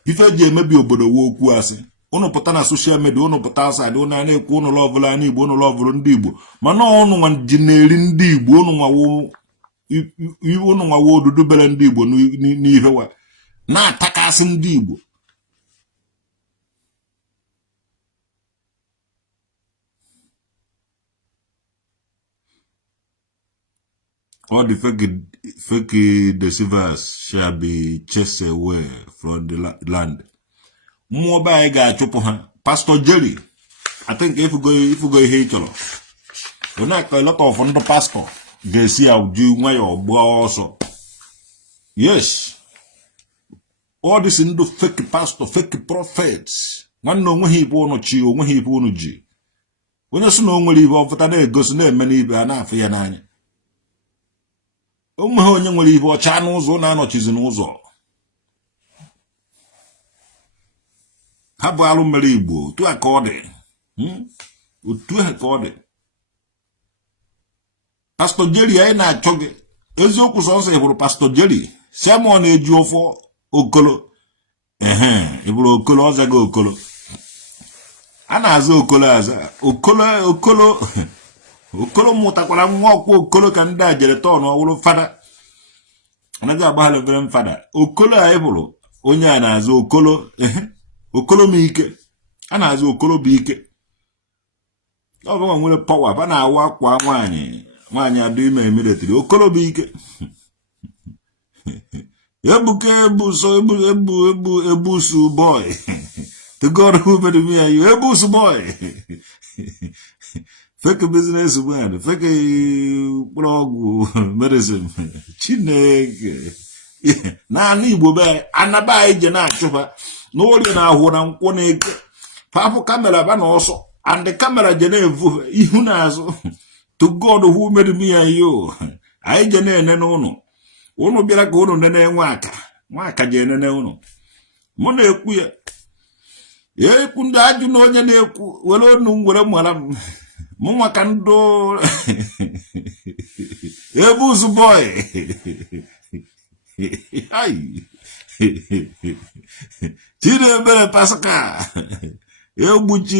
Ife eji emebi obodo wa okwu asị. Unu pụta na social media, unu pụta outside, unu na-ekwu unu lọvụla anyị Igbo, unu lọvụrụ ndị Igbo. Mana unu nwa ji na-eri ndị Igbo, unu nwawo odudu bere ndị Igbo n'ihe wa na-atakasị ndị Igbo. All the fake deceivers shall be chased away from the land. Mmụọ be anyị ga-achụpụ ha. Pastor Jerry, I think if you go ihe ịchọrọ a lot of ndị pastor ga-esi auju nwayọ gbaa ọsọ. Yes, all this ndị fake pastor, fake prophets nwanne onweghị ibe unu chi, onweghị ibe unu ji. Onye sị na o nwere ibe ọfụta na-egosi na-eme n'ibe a na-afụ ya n'anya. Onweghị onye nwere ibe ọcha n'ụzọ na-anọchizi n'ụzọ. Ha bụ alụ mere Igbo otu a ka ọ dị. Otu a ka ọ dị. Pastor Jerry anyị na-achọ gị eziokwu sọnsọ ị hụrụ Pastor Jerry Simon na-eji ụfọ Okolo. Ịbụrụ Okolo ọzaga Okolo. A na-aza Okolo aza. Okolo mụtakwara nwa ọkwa Okolo ka ndị a jere tọọ na ọwụrụ fada. Anaghị agbaghara obere fada. Okolo a ị hụrụ onye a na-aza Okolo. Okolo m ike. A na-aza Okolo bụ ike. Ọ bụ nwere power ba na-awa akwa nwaanyị adị ime immediately. Okolo bụ ike. Ebusu boy. To God who made me and you. Ebusu boy. Fake business man. Fake plug medicine. Chineke. Naanị Igbo be anaba ije na-achụfa. N'orie na-ahụ na nkwụ na-eke. Papụ kamera ba n'ọsọ. And the camera jenevu ihu n'azụ. To God who made me and you. Anyị je na-ene n'ụnụ. Unu bịara ka unu nene nwaka je nene unu. Mụ na-ekwu ya. Ya ekwu ndị ajụ na onye na-ekwu were onu were mara m. Mụ maka ndụ Ebusu boy. Ai. Chinemere Pascal. Egbuchi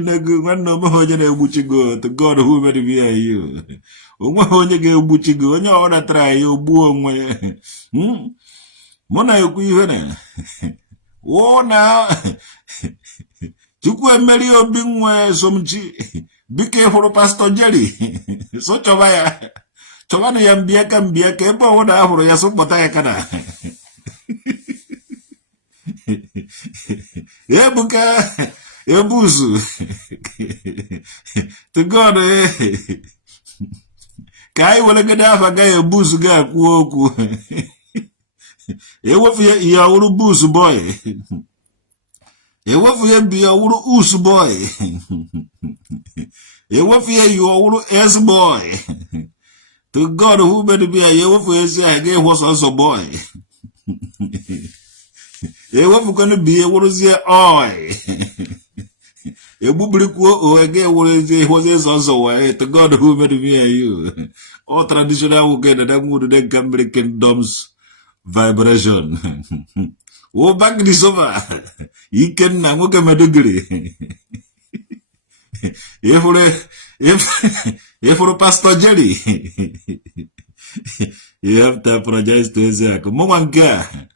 nego nwanne m onye na-egbuchi go. To God who made me and you. Onwe onye ga-egbuchi go, onye ọ natara ya ogbuo onwe. Mụ na-ekwu ihe na na Chukwu emeri obi nwe somchi biko ịhụrụ Pastor Jerry. So chọba na ya mbịa ka ebe ọ na ahụrụ ya so kpọta ya kana. Ebuka Ebusu. To God ka anyị were gede afa ga Ebusu ga-akwu okwu. Ewefu ya wuru Busu boy. Ewefu ye be a wuru us boy. Ewefu ye you a wuru S boy. To God who made be a yewefu ye say I was also boy. Ewefu gonna be a wuru ye oi. O again was also way to God who made me and you. All traditional will get that would then come the kingdoms vibration. Oh, back this over. You can now look at my degree. If for a Pastor Jerry, you have to apologize to Ezeaku. Momanka.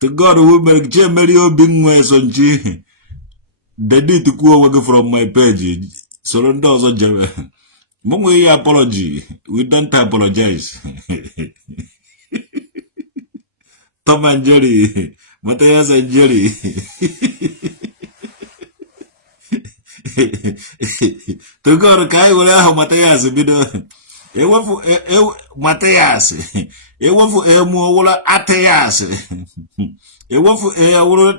To God who make Jemerio being worse on G. They need to go away from my page. So don't do so, Jerry. Momo apology. We don't apologize. Tom and Jerry. Mathias and Jerry. To God, Kai will have Mathias be done. Ewafu Mathias. Ewafu Mola Ateas. Ewafu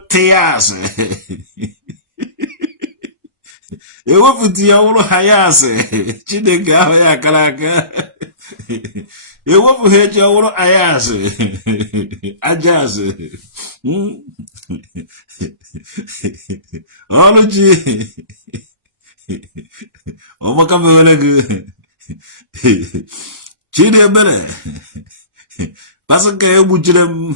Teas. Ewafu Tiaolo Hayas. Chidega Yakalaka. Ewafu Hejaolo Ayas. Ajas. Ology. Omakamelagu. Chide bere. Pasaka bujilem.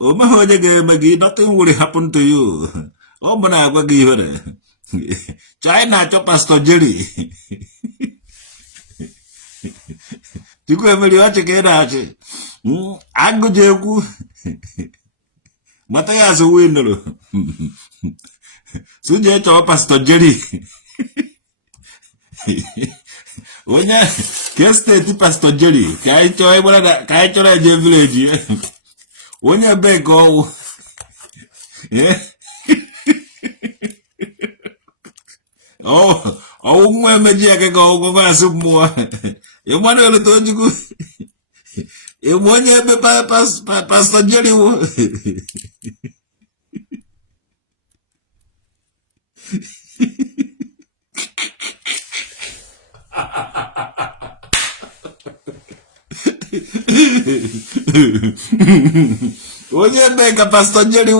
Omahoja magi, nothing will happen to you. Oh, Managua give her. China to Pastor Jerry. You go every watch again. I go Jeku. Mathias window. Suje to Pastor Jerry. When you can stay to Pastor Jerry, can I try what I try village? When you beg go, yeah. Oh, when I go some more. You want to tell you good. You want you be Pastor Jerry. When you make a Pastor Jerry,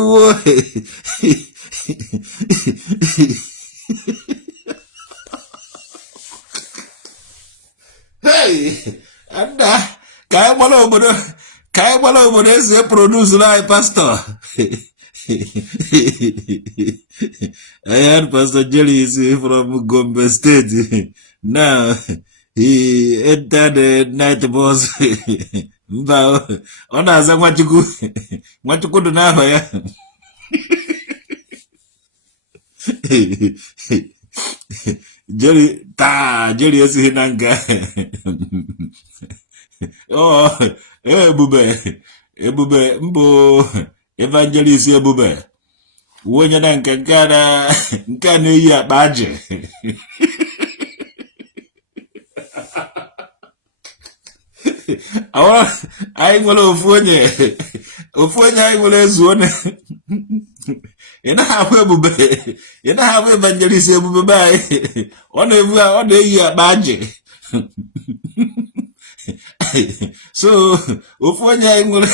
hey, and Kai Malo say produce like Pastor. I heard Pastor Jerry is from Gombe State. Now he entered the night boss. Ona za mwachuku dunava ya. Jerry is hinanga. Oh, ebube, mbo, evangelist ebube. Uwenye na nkana iya baje. Awa, ayi ngole ofuenye ayi ngole zuone. Ina hafu evangelist ebube bai. Ona iya baje. So, ofuenye ayi ngole.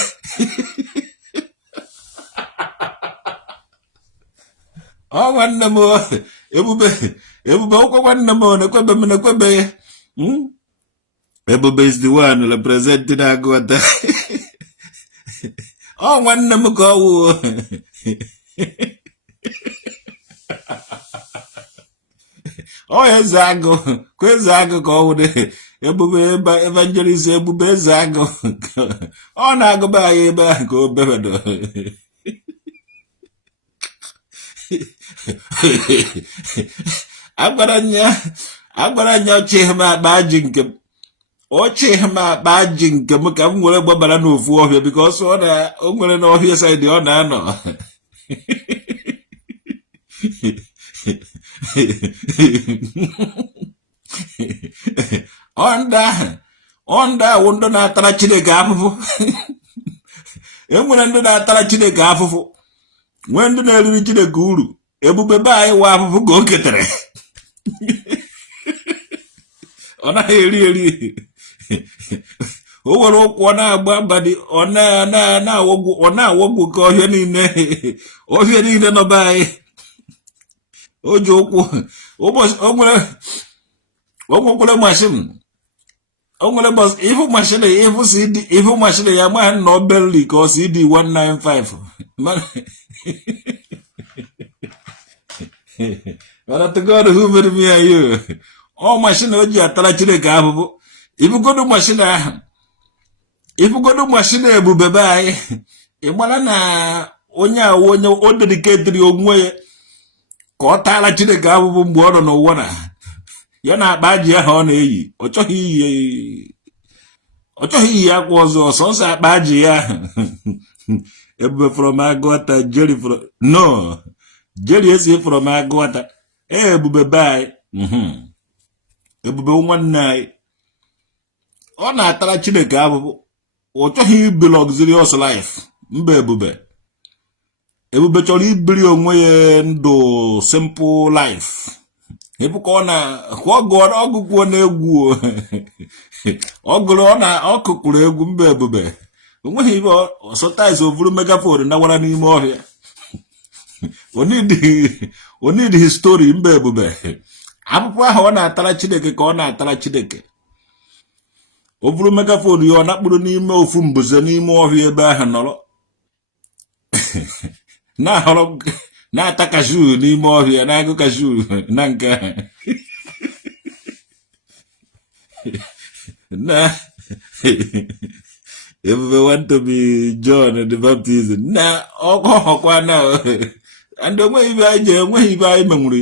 Oh, one no more. Ebube uko one no more. Nakwebe. Ebube is the one representing Agwata. Oh, one no more go. Oh, Ezeaku. Kwezago go de. Ebube evangelist Ebube Ezeaku. Oh, nago ba yeba go bebedo. Agbaranya chehma bajinkem. O chehma bajinkem ka nwere gbabara na ofu ohia because o nwere na ohia side ọ na ano. Onda wondo na atara Chineke afụfụ. Enwere ndị na-atara Chineke afụfụ. nwee ndị na-eriri Chineke uru ebube be anyị wa afụfụ ka o ketere ọ naghị eri o nwere ụkwụ ọ na-agba mbadị ọ na-awọgbu ka ọhịa niile nọ be anyị o ji ụkwụ o nwekwara mashin o nwere ịfụ mashin ya ma na obelli ka ọ CD 195 mana to God who made me and you ọ mashin o ji atara Chineke ahụhụ ibugodo mashin ahụ ibugodo mashin ebube be anyị ị mara na onye o dediketiri onwe ya ka ọ taara Chineke ahụhụ mgbe ọ nọ n'ụwa na ya na-akpa ji ahụ ọ na-eyi ọ chọghị iyi akwa ọzọ sọsọ akpa ji ya ebube from Agụata Jerry esi from Agụata ebube be anyị ebube nwanne anyị ọ na-atara Chineke ahụhụ ọ chọghị ibi luxurious life mba ebube chọrọ ibiri onwe ya ndụ simple life ebe ka ọgụgụ na-egwu ọkụkụrụ egwu mba ebube onweghị ibe ọsọtais ovuru megafon nawara n'ime ọhịa onidi histori mba ebube akwụkwọ ahụ ọ na-atara Chineke ka ọ na-atara Chineke o buru megafon ya ọ nakpụrụ n'ime ofu mbuze n'ime ọhịa ebe ahụ nọrọ na-ahọrọ na-ata kashu n'ime ọhịa na-agụ kashu na nke na ebube want to be John the Baptist na ọkwa na ndị enweghị ibe anyị menwuru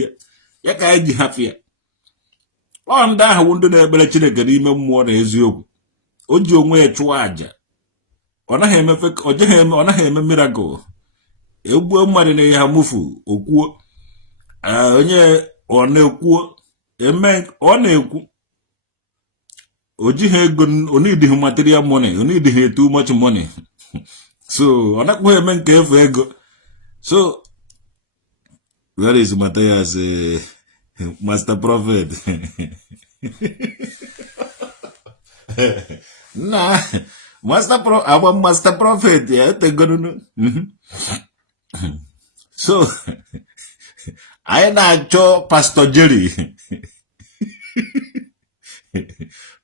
ya ka anyị ji hapụ ya ọ ndị ahụ ndị na-ekpere Chineke n'ime mmụọ na eziokwu o ji onwe ya chụọ aja ọ naghị eme miracle egbuo mmadụ na ya mufu okwuo onye ọ na-ekwuo ọ na-ekwu o jighị ego o nidighị material money o nidighị too much money so ọ nakwaghị eme nke efu ego so where is Mathias Master Prophet na Master Prophet ya etegonu so anyị na-achọ Pastor Jerry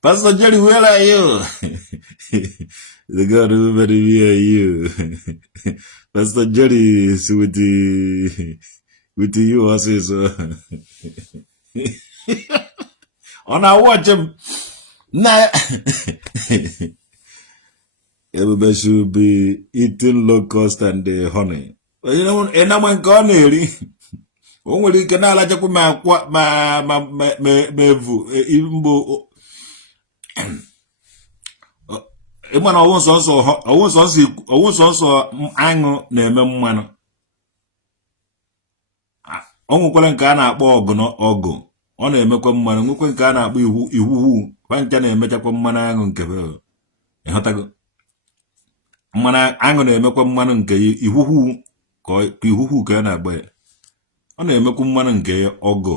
Pastor Jerry, where are you? The God who made me and you. Pastor Jerry is with you also. So. On our watch him. Nah. Everybody should be eating locust and the honey. Well, you know, and I'm on corner. Only can I like my ịma na ọwụ sọsọ aṅụ na-eme mmanụ ọ nwekwara nke a na-akpọ ọgụ ọ na-emekwa mmanụ nwekwa nke a na-akpọ ihuhu kwancha na-emechakwa mmanụ aṅụ nke ịghọtago mmanụ aṅụ na-emekwa mmanụ nke ihuhu ka a na-agba ya ọ na-emekwa mmanụ nke ọgụ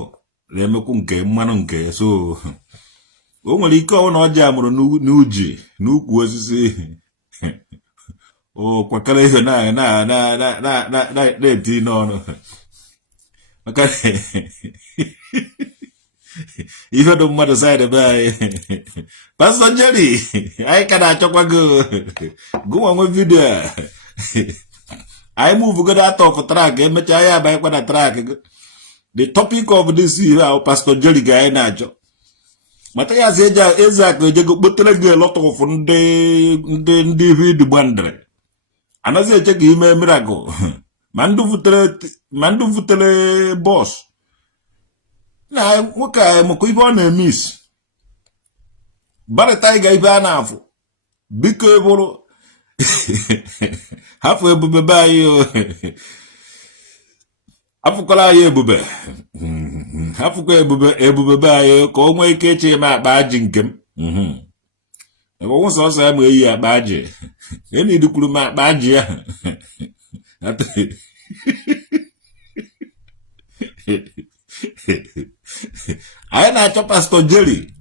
na-emekwa nke mmanụ nke so o nwere ike ọwụ na ọjị amụrụ n'uji n'ukwu osisi o kwakara ihe na-eti n'ọnụ maka ihe dị mmadụ saịdị be anyị Pastor Jerry anyị ka na-achọkwa gụnwa nwe vidio a anyị muvugodo atọ of track emechaa ya abanyekwa na track the topic of this year Pastor Jerry ga anyị na-achọ Mathias Ezeaku ejego kpotere gị elọtọfụ ndị ihe idigbandịrị anaghị eche ka ime miracle ma ndị vutere bọs na nwoke a maka ibe ọ na-eme isi barịta ịga ibe a na-afụ biko bụrụ hapụ ebube be anyị afụkwala anyị ebube hapụkwa ebube be anyị ka o nwee ike ịchị ime akpa ajị nke m ọnwụ sọsọ ya ma eyi akpa ajị enyi kwuru m akpa ajị ya I na-achọ Pastor Jerry.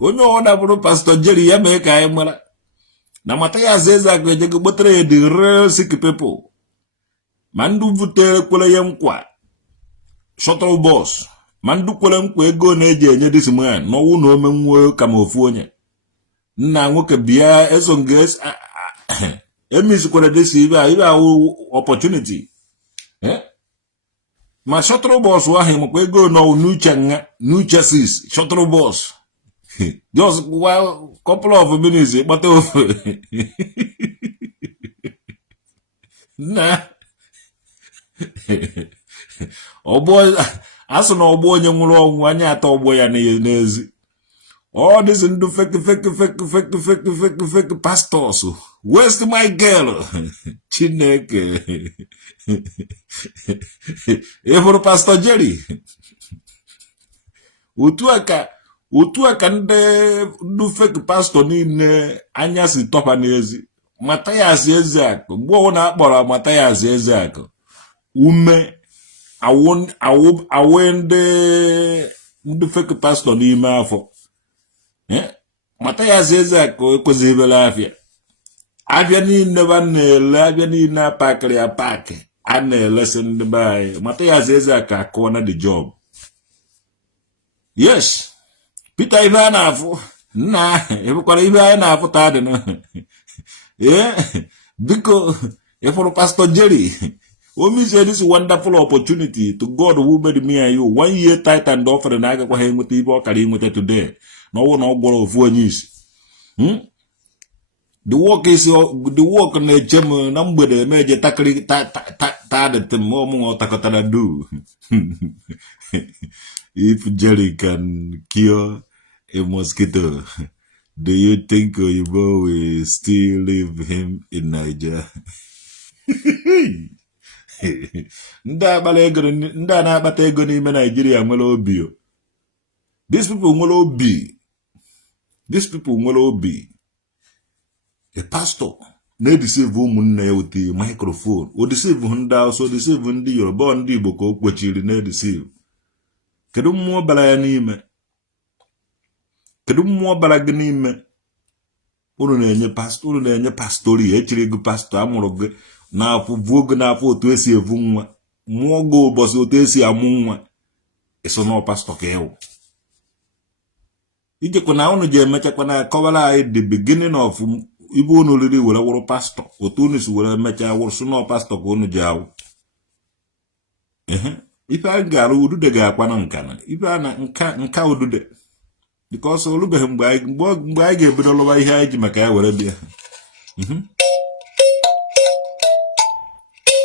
Onye ọda bụrụ Pastor Jerry ya mee ka anyị mara na Mathias Ezeaku ejego gbotere the real sick people. Ma ndị butere kwere ya nkwa shuttle bus. Ma ndị kwere nkwa ego na-eji enye this man n'ọnwụ na omenwe ka ma ofu onye. Nna nwoke bịa esonges emisikwere this ibe opportunity. Ma shuttle bus ahụ makwa ego no n'uche sis shuttle bus. Just while couple of minutes, but nah. Oh boy, as no boy, young long one yet, oh boy, and his all this and do fake pastors. Where's my girl? Chineke. For Pastor Jerry. Otu aka ndị fake pastor niile anya si topa n'ezi. Mathias Ezeaku, mgbe ọ na-akpọrọ Mathias Ezeaku ume awe ndị fake pastor n'ime afọ. Mathias Ezeaku ekwesịghị ibele afịa. Abịa niile ba na-ele, abịa niile apakịrị apakị a na-elesi ndị be anyị. Mathias Ezeaku akụọ the job. Yes. Peter ibe a na-afụ nna ebukwara ibe anyị na-afụ taa dị no. Biko for Pastor Jerry, we say this wonderful opportunity to God who made me and you 1 year tight and offer na agakwa ha enweta ibe ọ kara inweta today na ọwụ na ọ gwọrọ ofu onye isi. The work na-eche m na mgbede emeje takịrị tadịtị m ọmụnwa ọtakọtara do. If Jerry can cure a mosquito, do you think Igbo will still leave him in Nigeria? Ndị a na-akpata ego n'ime Nigeria nwere obi. These people nwere obi. A pastor na-edeceive ụmụnne ya with the microphone. O deceive ndị Hausa, o deceive ndị Yoruba, ndị Igbo ka o kwechiri na-edeceive. Kedu mmụọ bara ya n'ime? Kedu mmụọ bara gị n'ime? Unu na-enye pastori, echiri gị pastor amụrụ gị n'afọ vuo gị n'afọ otu esi evu nwa. Mmụọ gị ụbọchị otu esi amụ nwa. Eso na pastor ka ewu. Ijekwa na unu ji emechakwa na akọwara anyị the beginning of ibe unu riri were wụrụ pastor. Otu unu si were emecha wụrụ so na pastor ka unu ji awụ. Ife a gara udude ga-akwa na nkana. Ife a na nka udude. Because olubeghị mgbe anyị ga-ebido lụwa ihe anyị ji maka ya were bịa.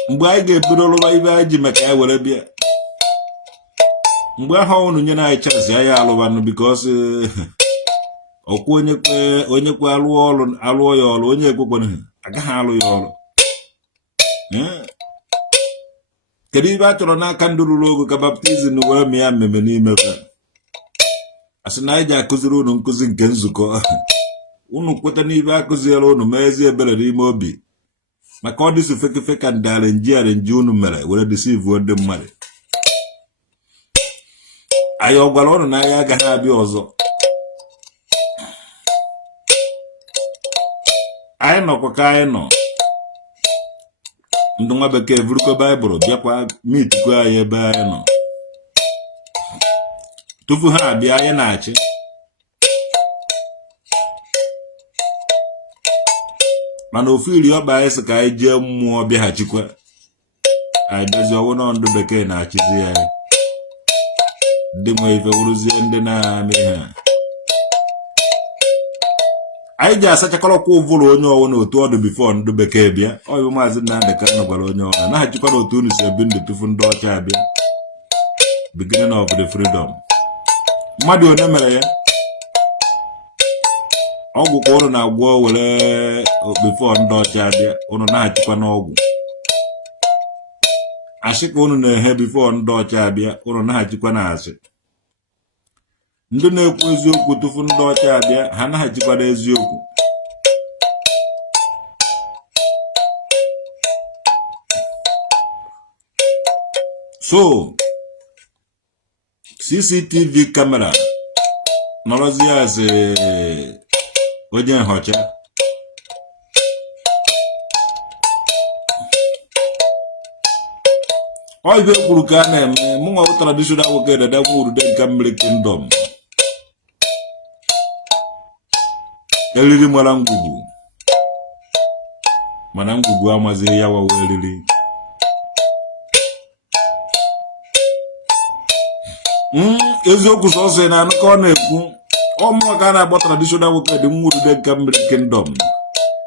Mgbe anyị ga-ebido lụwa ihe anyị ji maka ya were bịa. Mgbe ahụ unu nye na anyị chance ya alụwanụ because ọkwa onye kwe alụọ ya ọrụ onye ekwekwana agaghị alụ ya ọrụ. Kedu ibe a chọrọ n'aka ndị ruru ogo ka baptizim wee mee ya mmemme n'ime fe? Asị na anyị ji akụziri unu nkụzi nke nzukọ. Unu kweta n'ibe akụziere unu mee ezi ebere n'ime obi. Maka ọ dịsụ feke ndị arenji unu mere were deceive ndị mmadụ. Anyị ọ gwara unu na anyị agaghị abịa ọzọ. Anyị nọkwa ka anyị nọ. Ndị nwa bekee vurukọ Baịbụl bịakwa mitikwa anyị ebe anyị nọ. Tupu ha abịa anyị na-achị. Mana ofu iri ọba anyị sị ka anyị jee mmụọ bịaghachikwa. Anyị bịazi ọwụ na ndị bekee na-achịzi ya. Ndị nwe ife wụrụzie ndị na-amị ha. Anyị ji asachakọrọkwa ụvụrụ onye ọwụ na otu ọdụ bifo ndị bekee bịa. Ọyụ maazị Nnamdị Kanụ gwara onye ọwụ na-achịkwa na otu unu si ebi ndụ tufu ndị ọcha abịa. Beginning of the freedom. Mmadụ onye mere ya? Ọgwụ ka unu na-agwọ were bifo ndị ọcha abịa. Unu na-achịkwa n'ọgwụ. Asị ka unu na-ehe bifo ndị ọcha abịa. Unu na-achịkwa na asị. Ndị na-ekwu eziokwu tufu ndị ọcha abịa ha na-achịkwa n'eziokwu. So, CCTV camera, Norozia as a Ojen Hocha. All the Kurkana, Mungo traditional work that would then come kingdom. Elili Marangugu. Manangugu Amaze Yawa Welili. Ezeaku also na corner. Omo kana about traditional work the mood then come kingdom.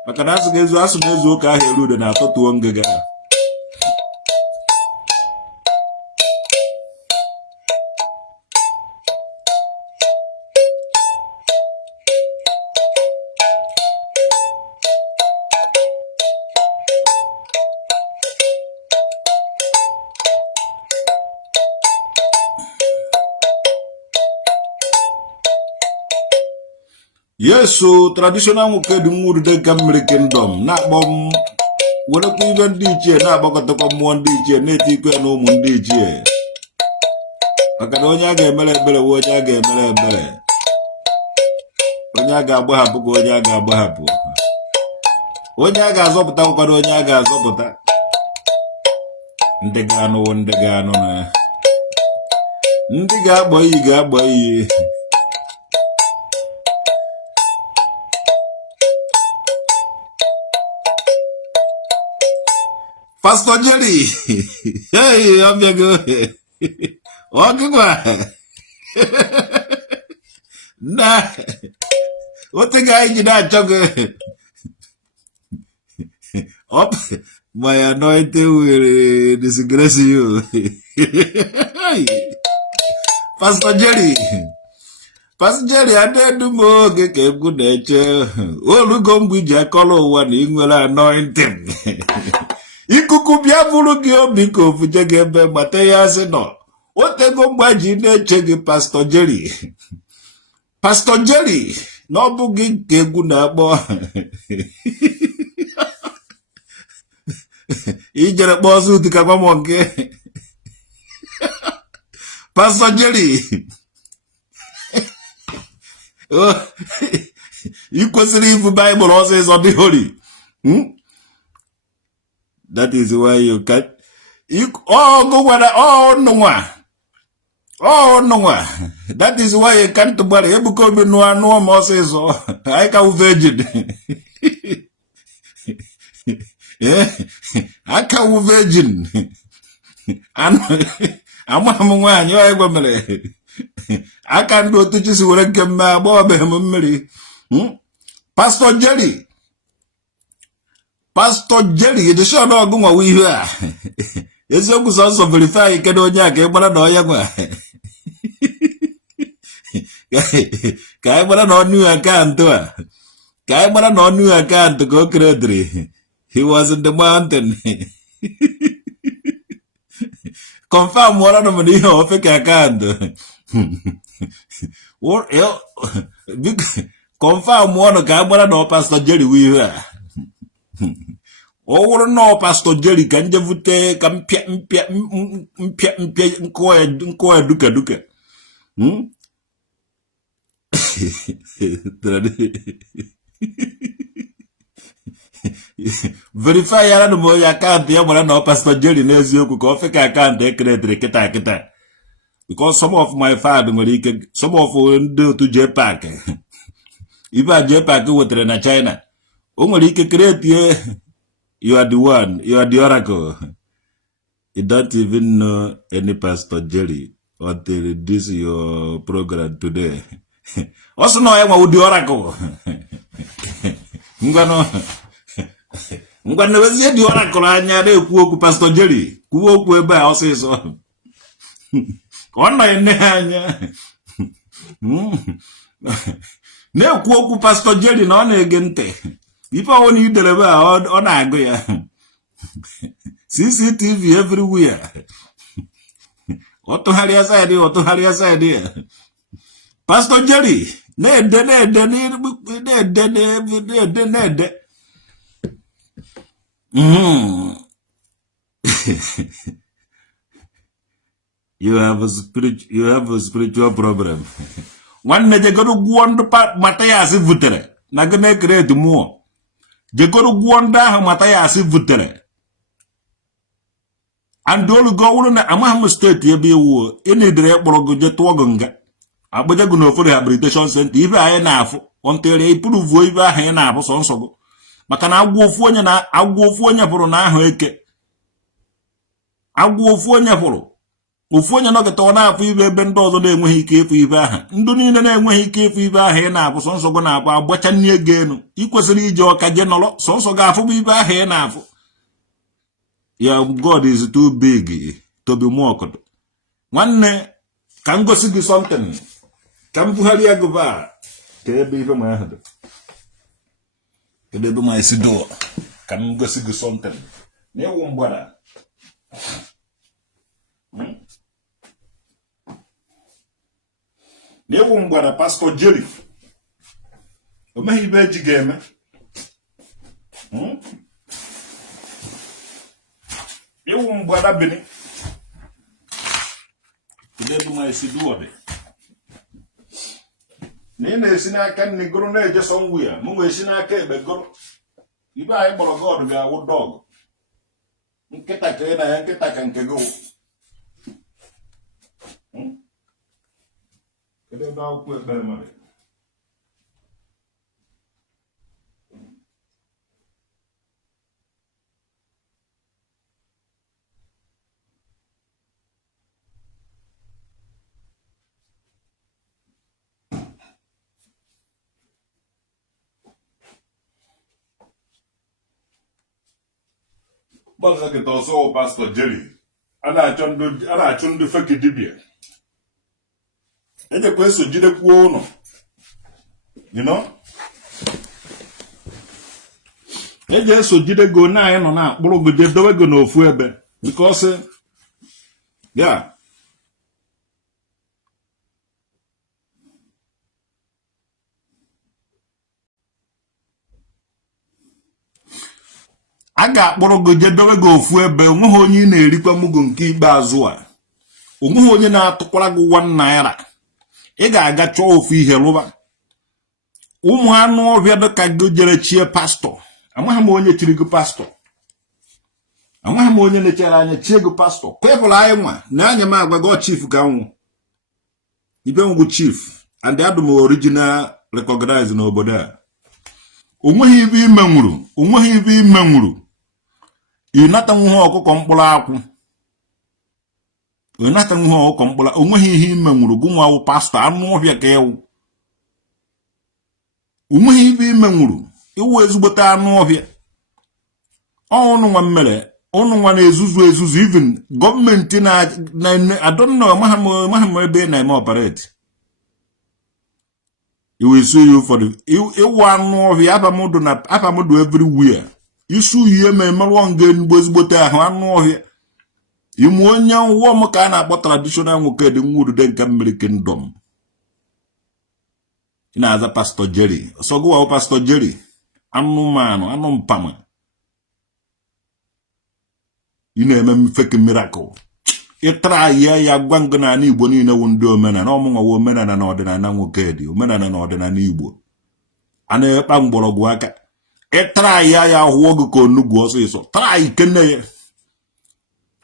Makanasi Gezu Asuka Helude na Totu Ongega. Yes, so traditional work the mood then come kingdom. Not bomb. When a even DJ, not about the common DJ, native no moon DJ. Akadonya mele bele woja mele bele. Onyaga bahapu onyaga bahapu. Onyaga zopta ukado onyaga zopta. Ndegano na. Ndiga boy. Pastor Jerry. Hey, I'm your good. Nah. What the guy did that juggle? Up, my anointing will disgrace you. Pastor Jerry, I did do more get good nature. Oh, look on with your color one England anointing. Ikukubia Vulugio Biko Fujagembe Mathias no. What they go by Gina Cheggy Pastor Jerry. Pastor Jerry, no boogie Geguna boy. Ijere bosu to come on. Pastor Jerry. Oh, you consider the Bible also is on the holy. That is why you can't. No. That is why you can't bury. You become no more says so. I can virgin. Yeah, I can virgin. I'm one. You are I can't go to just work my boy. Pastor Jerry. Pastor Jerry, the show no go we here. Ezeaku also verify Kedonya Kebana no yagwa. Kaibana no new account. Kaibana no new account to go credit. He was in the mountain. Confirm one of the of a account. What else? Confirm one of Kaibana no Pastor Jerry we here. Oh no, Pastor Jerry, can you vote? Come mpia duka. Verify yara no mo account ya mwana no Pastor Jerry na Ezeaku ko fake account e credit kita. Because some of my father some of them to JPAC. Iba JPAC wotre na China. Omorike create you are the one, you are the oracle. You don't even know any Pastor Jerry until this your program today. Also know I'm with the oracle. Ngwana wezi the oracle anya de kuoku Pastor Jerry. Kuoku ebe also so. Ona ene anya. Ne kuoku Pastor Jerry na ona egente. If I want you deliver on Agoya. CCTV everywhere. What to hurry aside, what to hurry aside here. Pastor Jerry, ned. You have a spiritual problem. Nwanne jegoro gwuo ndụ Mathias vutere na gị na-ekreti mmụọ. Jegoro gwuo ndị ahụ Mathias vutere. And olu go wuru na amaghị steeti ebe iwu ị na-edere kpọrọ gị je tụọ gị nga. Agbaje gị n'ofu rehabilitation center ibe anyị na-afụ ontere ipuruvuo ibe ahụ ị na-afụ sọ nsọ gị. Maka na agwọ ofu onye pụrụ na ahụ eke. Agwọ ofu onye pụrụ. Ofu onye nọkịta ọ na-afụ ibe ebe ndị ọzọ na-enweghị ike ịfụ ibe aha. Ndụ niile na-enweghị ike ịfụ ibe aha ị na-afụ sọnsọ gị na-afụ agbacha nne ego enu. Ị kwesịrị ije ọka je nọrọ sọnsọ gị afụ bụ ibe aha ị na-afụ. Ya God is too big to be mocked. Nwanne ka m gosi gị something. Ka m bugharịa gị ba ka ebe ibe ma ahụ dị. Kedu ebe ma esi do ka m gosi gị something. Na-ewu mgbada. N'ewu mgbada Pastor Jerry o meghị ibe eji ga-eme. Ewu mgbada bini ebe ma esi duo dị na ị na-esi n'aka nne goro na-eje sọnwu ya mụ esi n'aka ekpe goro ibe anyị kpọrọ God ga-awụ dog nkịta ka ị na ya nkịta ka nke gị. Kedu ebe akwụkwọ ekpere mara? Gbasa gị ọsọ Pastor Jerry a na-achụ ndị feki dibia. Ejekwa eso jidekwuo ụnọ. You know? Eje eso jide go na anyị nọ na akpụrụ go je dowe go n'ofu ebe because yeah. A ga-akpụrụ go je dowe go ofu ebe onweghị onye ị na-erikwa mugo nke ikpeazụ a. Onweghị onye na-atụkwara gị 1 naira. Ị ga-aga chọọ ofu ihe lụba. Ụmụ anụ ọhịa dịka gị jere chie pastọ. Amaghị m onye chiri gị pastọ. Amaghị m onye na-echere anya chie gị pastọ. Pepụl anyị nwa na anya m agwa gị chief ka nwụ. Ibe ngwụ chief and adụ m original recognize n'obodo a. Onweghị ibe ime nwuru. Onweghị ibe ime nwuru. Ị nata nwuhe ọkụkọ mkpụrụ akwụ. Onweghị ihe ime nwuru gụ nwa wụ pastọ anụ ọhịa ka ewu. Onweghị ibe ime nwuru iwu ezigbote anụ ọhịa. Ọnụ nwa mmere ọnụ nwa na-ezuzu even gọọmenti na I don't know maham ebe na-eme operate. He will sue you for the iwu anụ ọhịa apamudu everywhere. Isu ihe ma emerụ nge ezigbote ahụ anụ ọhịa. Imu onye nwa m ka a na-akpọ traditional nwoke dị nwurude nke mmiri kingdom. Ị na-aza Pastor Jerry. So go Pastor Jerry. Anụmanụ, anụ mpama. Ị na-eme fake miracle. Ịtara ya gwa ngụ na Igbo niile wụ ndị omenala. Ọmụnwa wụ omenala na ọdịnala nwoke dị. Omenala na ọdịnala Igbo. A na-ekpa mgbọrọgwụ aka. Ịtara ya hụọ gị ka onugbu ọsịsọ. Tara ikene ya.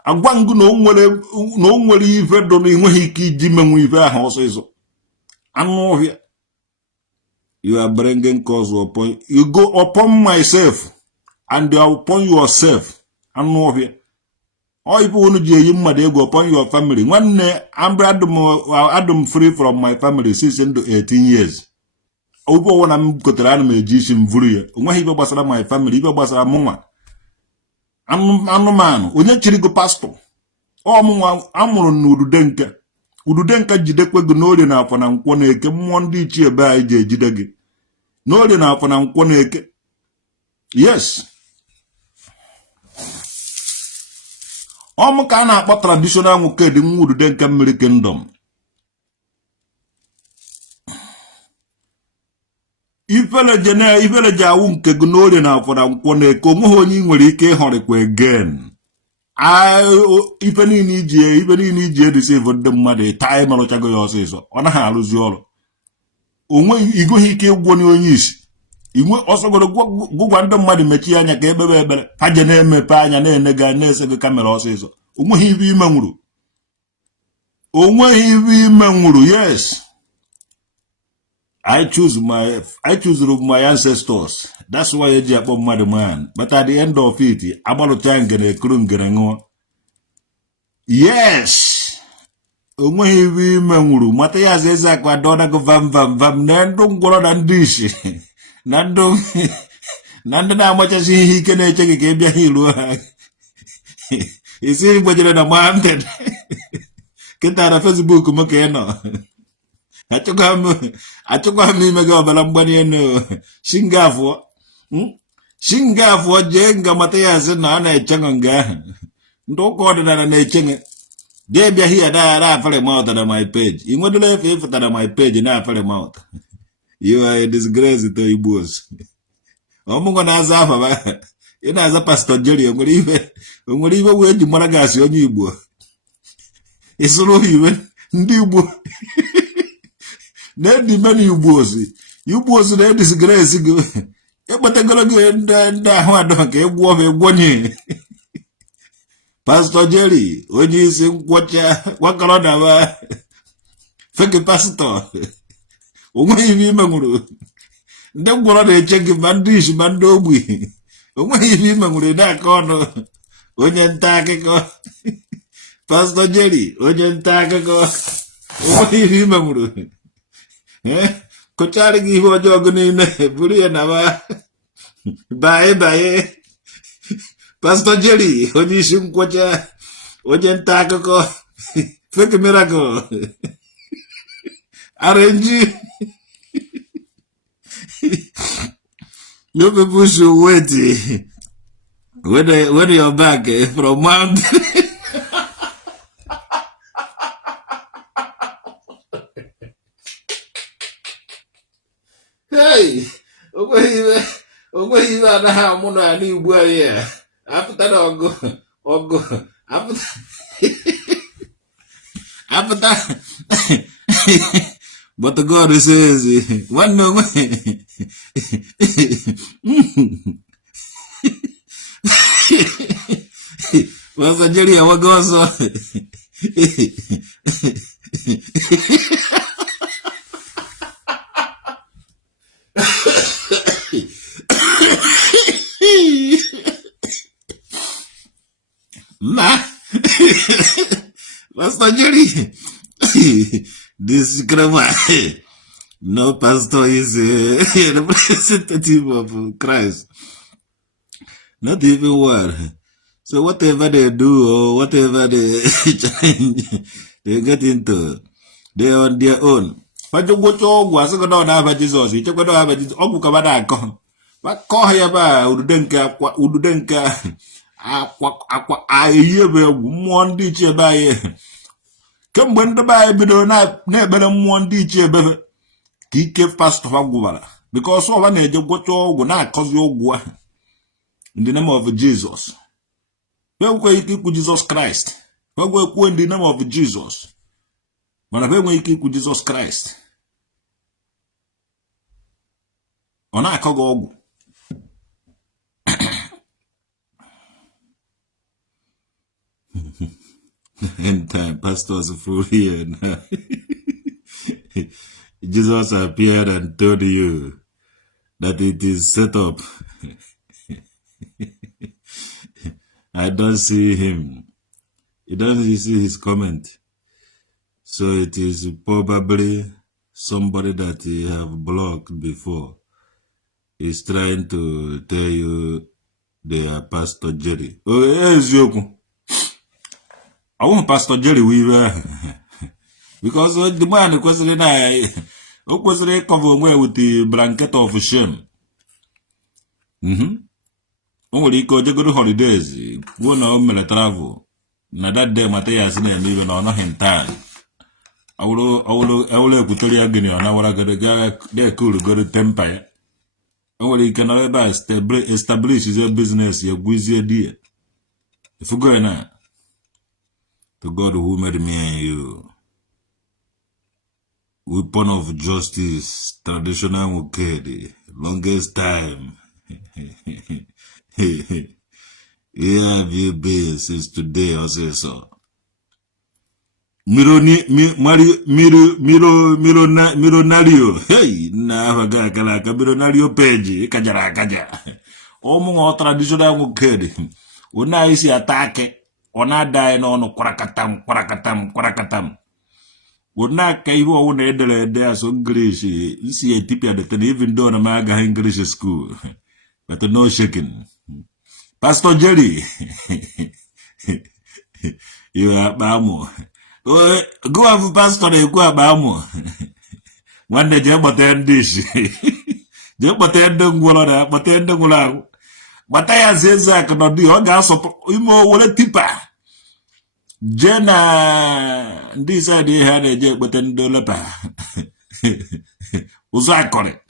Agwa ngụ na o nwere ife dọ na enweghị ike iji menwe ife ahụ ọsịsọ. Anụ ọhịa. You are bringing cause upon you go upon myself and upon yourself. Anụ ọhịa. All people want to ji mmadụ ego upon your family. Nwanne Adam free from my family since 18 years. Obo wona m kotere anụ m eji isi m vuru ya. Onweghị ibe gbasara my family, ibe gbasara mụnwa. Anụmanụ onye chiri gị pastọ ọmụnwa amụrụ n'Ududenka. Ududenka jidekwe gị n'orie na afọ na nkwọ na eke. Mmụọ ndị ichie ebe anyị ji ejide gị n'orie na afọ na nkwọ na eke. Yes, ọmụ ka a na-akpọ traditional nwoke dị nwa Ududenka mmiri kingdom. Ifele ji awụ nke gị n'orie na afọ na nkwọ na eke. Onweghị onye ị nwere ike ịhọrịkwa again. ife niile iji receive ndị mmadụ taa ịmarụchago ya ọsịsọ ọ naghị arụzi ọrụ onwe igweghị ike ịgwọ onye isi inwe ọsọgoro gụgwa ndị mmadụ mechie anya ka ekpebe ekpere ha je na-emepe anya na-enega na-ese gị kamera ọsịsọ onweghị ibe ime nwụrụ yes I choose my ancestors. That's why eji akpọ mmadụ man. But at the end of it, agbalụcha ngere ekuru ngere ṅụọ. Yes. Onweghị ibe ime nwụrụ. Mathias Ezeaku adọdago vam na ndụ ngwọrọ na ndị isi. Na ndụ na-amachasị ihe ike na-eche gị ka ị bịa ha iruo ha. Isi gbajere na mountain. Kịta na Facebook m ka ị nọ. Achọkwa m ime gị ọbara mgbali elu shingafọ jee nga Mathias na a na-eche nga ahụ ndị ụka ọdịnala na-eche gị dee bịa hia na afere mouth na my page ị nwedịla efe ịfụtara my page na afere mouth you are a disgrace to Igbos ọmụnwa na-aza afa ba ị na-aza Pastor Jerry onwere iwe wee ji mara gasị onye Igbo ịsụrụ iwe ndị Igbo na-edi mena Igbo ozi na-edisgrace gị ekpetegoro gị ndị ahụ adọ ka egwonye Pastor Jerry onye isi nkwọcha gwakọrọ na ba fake pastor onweghị ibe ime nwụrụ ndị ngwọrọ na-eche gị ma ndị isi ma ndị ogbi onweghị ibe ime nwụrụ na-aka ọnụ onye nta akụkọ Pastor Jerry onye nta akụkọ onweghị ibe ime nwụrụ kụchara gị ihe ọjọọ gị niile buru ya na baye Pastor Jerry onye isi nkwọcha onye nta akụkọ fake miracle RNG you people should wait when you're back from Mount hey ogweghị ibe anaghị amụ na ala Igbo anyị ya apụta na ọgụ apụta but God says nwanne onwe Pastor Jerry awago ọsọ Pastor Jerry this grammar no pastor is a representative of Christ, not even one. So whatever they do or whatever they get into, they're on their own. But you go to ọgwụ go down have Jesus, you check down have Jesus, ọgwụ ka ba na-akọ. Ba kọ ya ba ududenka akwa ayiye be mmụọ ndị iche be anyị. Kemgbe ndị be anyị bido na-ekpere mmụọ ndị iche ebe ka ike pastor ha gwụbara because ọba na-eje gwọcha ọgwụ na-akọzi ọgwụ ahụ in the name of Jesus. Ekwe ike ikwu Jesus Christ. Ekwe in the name of Jesus. Mana ekwe ike ikwu Jesus Christ. Ọ na-akọga ọgwụ. End time pastors full here now. Jesus appeared and told you that it is set up. I don't see him. You don't see his comment. So it is probably somebody that you have blocked before. Is trying to tell you they are Pastor Jerry. Oh, Ezeaku. I want Pastor Jerry Weaver. Because the man question I cover away with the blanket of shame. Only go to go to holidays. Go no travel. Na that day Mathias na even on him time. I will put you again on our they could go to temper. Only can ever establish your business, your busy idea. If you go now. to God who made me and you. Weapon of justice, traditional Mukedi, longest time. Where have you been since today, or say so? Mironario, hey, na kalaka mironario page, kaja. Omo traditional Mukedi. Una isi atake, ona die no kwrakatam. Una kaibo una edele there so English, isi etipia de even though na maga English school. But no shaking. Pastor Jerry, you are Bamo. Go have pastor, go Bamo. One day, Jabatan dish. Jabatan don't go on that, but then don't go out. Mathias Ezeaku no di oga so imo wole tipa. Jena ndi side ha na je Gbatan ndo lepa. Uzakore.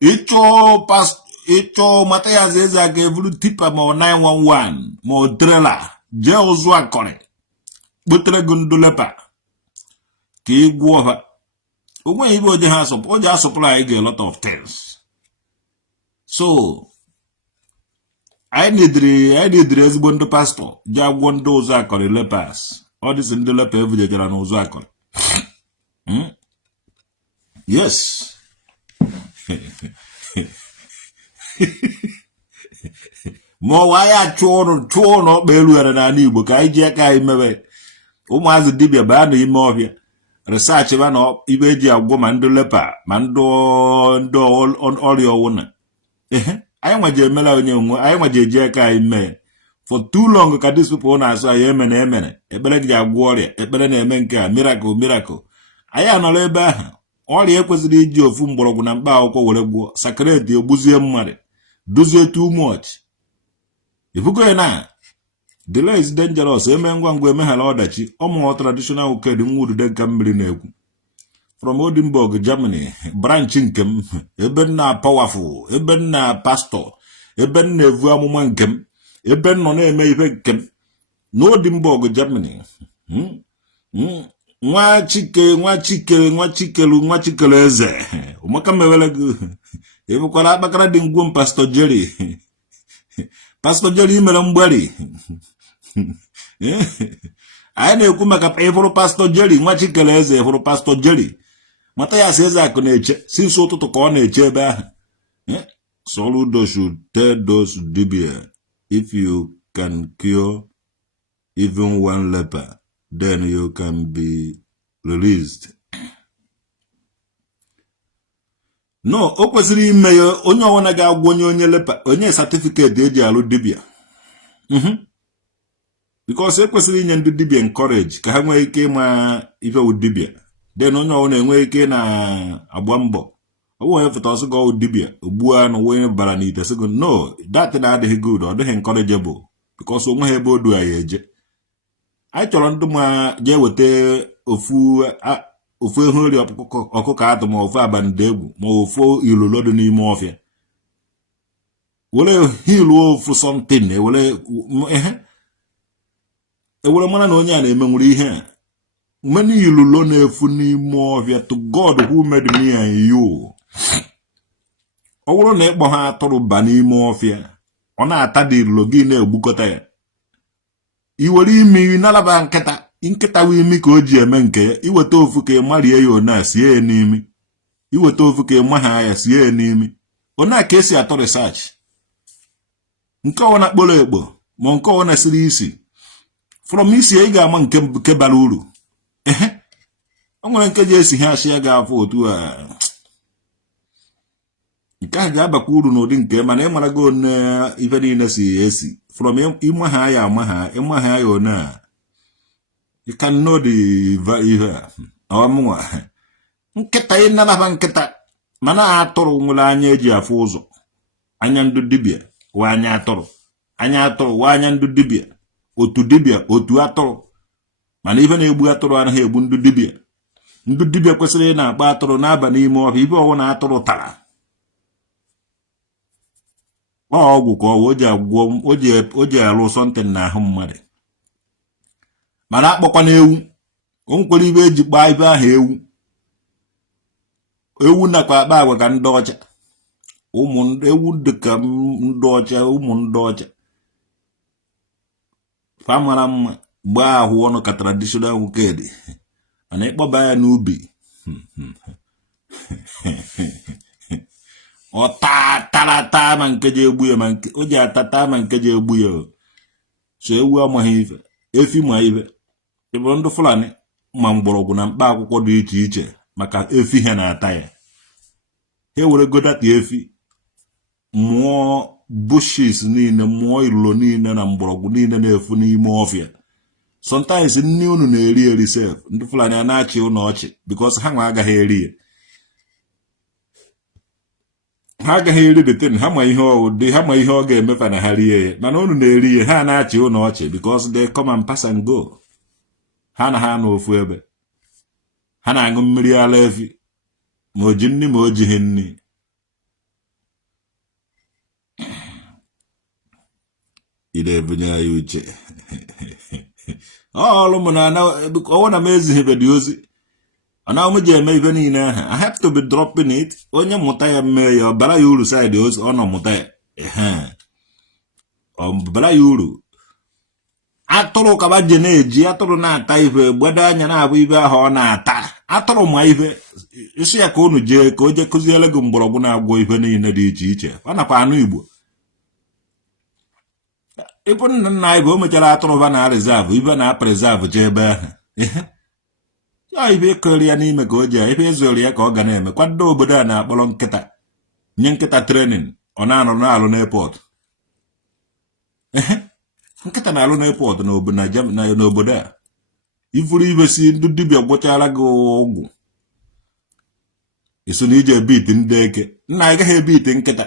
Icho Mathias Ezeaku evulu tipa mo 911 mo trailer je Uzakore. Butre gundu lepa. Ki igwo ha. Ugwe ibo je ha supply a lot of things. So I need ezigbo ndị pastor ji agwọ ndị ụzọ akọrọ lepers. All this ndị leper evujejara n'ụzọ akọrọ. Yes. Ma waya chụọ n'ọkpa elu ere n'ala Igbo ka anyị ji aka anyị mewe ụmụazị dibịa baa n'ime ọhịa research ba na ibe eji agwọ ma ndị leper ma ndị ọrịa ọwụna. I want to emela onye nwe I want to eji aka anyị mee for too long ka these people na-asụ anyị emene ekpere gị agwọ ọrịa ekpere na-eme nke a miracle anyị anọrọ ebe ahụ ọrịa ekwesịrị iji ofu mgbọrọgwụ na mkpa akwụkwọ were gwụọ sakreti egbuzie mmadụ dozie too much ifugo na delay is dangerous eme ngwa emeghara ọdachi ọmụọ traditional ukedi nwurude nka mmiri na-ekwu from Edinburgh, Germany, branch nkem, ebe na powerful, ebe na pastor, ebe na evu amụma nkem, ebe nọ na-eme ife nkem, no Edinburgh, Germany. Nwa chikelu eze. Umaka mewele gu. Ebu kwa akpakara di ngwom Pastor Jerry. Pastor Jerry imere mgbari. Anyị na-ekwu maka ịfụrụ Pastor Jerry, nwa chikelu eze ịfụrụ Pastor Jerry. Mathias Ezeaku na-eche since ụtụtụ ka ọ na-eche ebe ahụ. Soludo should tell those dibia, if you can cure even one leper, then you can be released. No, o kwesịrị ime ya onye ọwụna ga-agwọ onye leper, onye certificate eji alụ dibia. Because e kwesịrị inye ndị dibia encourage ka ha nwee ike ịma ife wu dibia. Then onye ọwụna enwe ike na agba mbọ. Onye fụta ọsọ go dibia ogbu anụ wee bara n'ite sịgo no, that na adịghị good, ọ dịghị encourageable because onwe ha ebe o du anyị eje. Anyị chọrọ ndị ma jee weta ofu ehuri ọkụkọ atụ ma ofu abanide egwu ma ofu ilolo dị n'ime ọfịa. Were hilu ofu something ewere mana na onye a na-emenwuru ihe a. Many ilolo na-efu n'ime ọfịa to God who made me and you. Ọ bụrụ na ịkpọ ha atụrụ ba n'ime ọfịa, ọ na-ata dị ilolo gị na-egbukọta ya. Iwere imi nalaba nkịta wee imi ka o ji eme nke ya, iweta ofu ka ịmarie ya ona sie ya n'imi. Iweta ofu ka ịmaha ya sie ya n'imi. Ona ka esi atọ research. Nke ọ na kporo ekpo, ma nke ọ na siri isi. From isi ị ga-ama nke bara uru. O nwere nke ji esi ha asị ya ga-afụ otu a. Nke ahụ ga-abakwa uru n'ụdị nke mana ị mara go na ife niile si esi. From ịma ha ya ama ha, ịma ha ya ona. You can know the value. Ọmụnwa. Nkịta ị nalaba nkịta mana atụrụ nwere anya eji afụ ụzọ. Anya ndụ dibịa wa anya atụrụ. Anya atụrụ wa anya ndụ dibịa. Otu dibịa otu atụrụ. Mana ife na-egbu atụrụ anaghị egbu ndụ dibịa. Ndụ dibịa kwesịrị na-akpa atụrụ n'aba n'ime ọhịa ibe ọwụ na atụrụ tara. Ọgwụ ka o ji alụ something n'ahụ mmadụ. mana akpọkwana ewu o nkwere ibe eji gbaa ibe ahụ ewu nakwa akpa agwa ka ndị ọcha ewu dịka ndị ọcha ụmụ ndị ọcha fa mara mma gbaa ahụ ọnụ ka traditional wuked mana ịkpọba ya n'ubi ọ tara ma nke ji egbu ya ma nke o ji atata ma nke ji egbu ya so ewu amaghị ife efi ma ife ebe ndị Fulani ma mgbọrọgwụ na mkpa akwụkwọ dị iche iche maka efi ha na-ata ya ha were godata efi mụọ bushes niile mụọ ilulo niile na mgbọrọgwụ niile na-efu n'ime ọfịa sometimes nne unu na-eri sef ndị Fulani a na-achị ụnọ ọchị because ha nwa agaghị eri ya ha agaghị eri detin ha ma ihe ụdị ha ma ihe ọ ga-emefa na ha rie ya mana unu na-eri ya ha na-achị ụnọ ọchị because they come and pass and go ha na ha n'ofu ebe ha na-aṅụ mmiri ara efi ma o ji nri ma o jighị nri ị na-ebunye ya uche ọrụ m na ọwụ na m ezighebedi ozi ana m ji eme ife niile ahụ I have to be dropping it onye mụta ya mmee ya ọbara ya uru side ozi ọ nọ mụta ya ọbara ya uru atụrụ kaba je na-eji atụrụ na-ata ife gbado anya na-abụ ibe ahụ ọ na-ata atụrụ ma ife isi ya ka unu jee ka o jee kụziele gị mgbọrọgwụ na-agwọ ife niile dị iche iche ọ nakwa anụ Igbo ịbụ nna nna anyị bụ o mechara atụrụ va na reserve ibe na preserve jee ebe ahụ ya ibe ekori ya n'ime ka o ji ibe ezori ya ka ọ ga na-eme kwado obodo a na-akpọrọ nkịta nye nkịta training ọ na-anọ n'alụ n'airport nkịta na-alụ n'airport n'obodo a ifuru ibe si ndị dibịa gwọchara gị ọgwụ iso na ije ebiti ndị eke nna anyị gaghị ebiti nkịta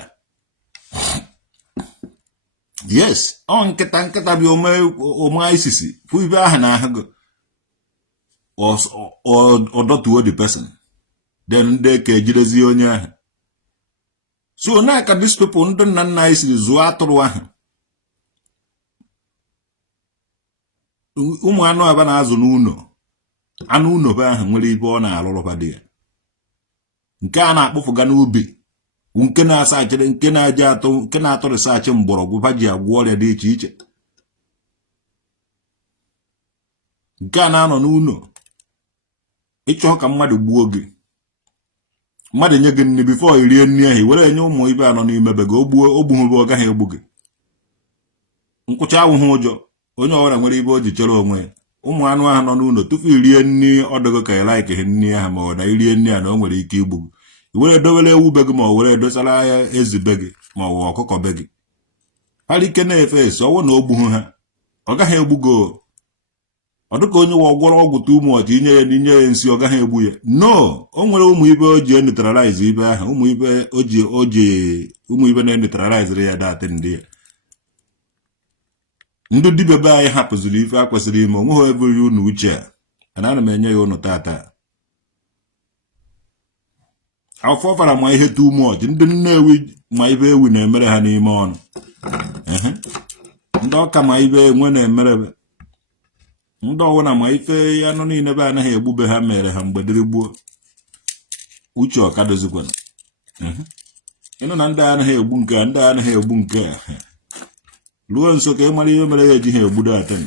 yes ọ nkịta bi ome isisi pụ ibe ahụ na ahụ gị or dọtuo the person then ndị eke ejidezie onye ahụ so na ka these people ndị nna nna anyị siri zụọ atụrụ ahụ ụmụ anụ aba na-azụ n'ụlọ anụ ụlọ be ahụ nwere ibe ọ na-alụrụba dị ya nke a na-akpụfụga n'ubi nke na-asachịrị nke na-aje atụ nke na-atụrịsachị mgbọrọgwụ ba ji agwọ ọrịa dị iche iche nke a na-anọ n'ụlọ ịchọ ka mmadụ gbuo gị mmadụ nye gị nri bifo irie nri ahụ were nye ụmụ ibe anọ n'ime be gị ogbughebe ọ gaghị egbu gị nkwụcha awụghị ụjọ onye ọbụla nwere ibe o ji chere onwe ya ụmụ anụ ahụ nọ n'ụlọ tupu irie nri ọdọgo ka ịlaikịghị nri ahụ ma ọ na irie nri a na o nwere ike igbu gị were dowere ewu be gị ma ọ were dosara ya ezi be gị ma ọ bụ ọkụkọ be gị ha ike na-efe esi ọwụ na o gbughu ha ọ gaghị egbu gị ọ dịka onye wa gwọrọ ọgwụ tumu ọchị inye ya nsị ọ gaghị egbu ya no o nwere ụmụ ibe o ji neutralize ibe ahụ ụmụ ibe na-neutralize ya datị ndị ya ndị dibịa be anyị hapụziri ife a kwesịrị ime onweghị eburi unu uche a ana m enye ya ụnụ tata afọ fara ma ihe too much ndị Nnewi ma ibe ewi na-emere ha n'ime ọnụ ndị Ọka ma ibe enwe na-emere ndị ọwụna ma ife ya nọ niile be anaghị egbube ha mere ha mgbe dịrị gbuo uche ọka dozikwana ịnụ na ndị anaghị egbu nke a ndị anaghị egbu nke a ruo nso ka ị mara ihe mere ya ejighị egbudo atem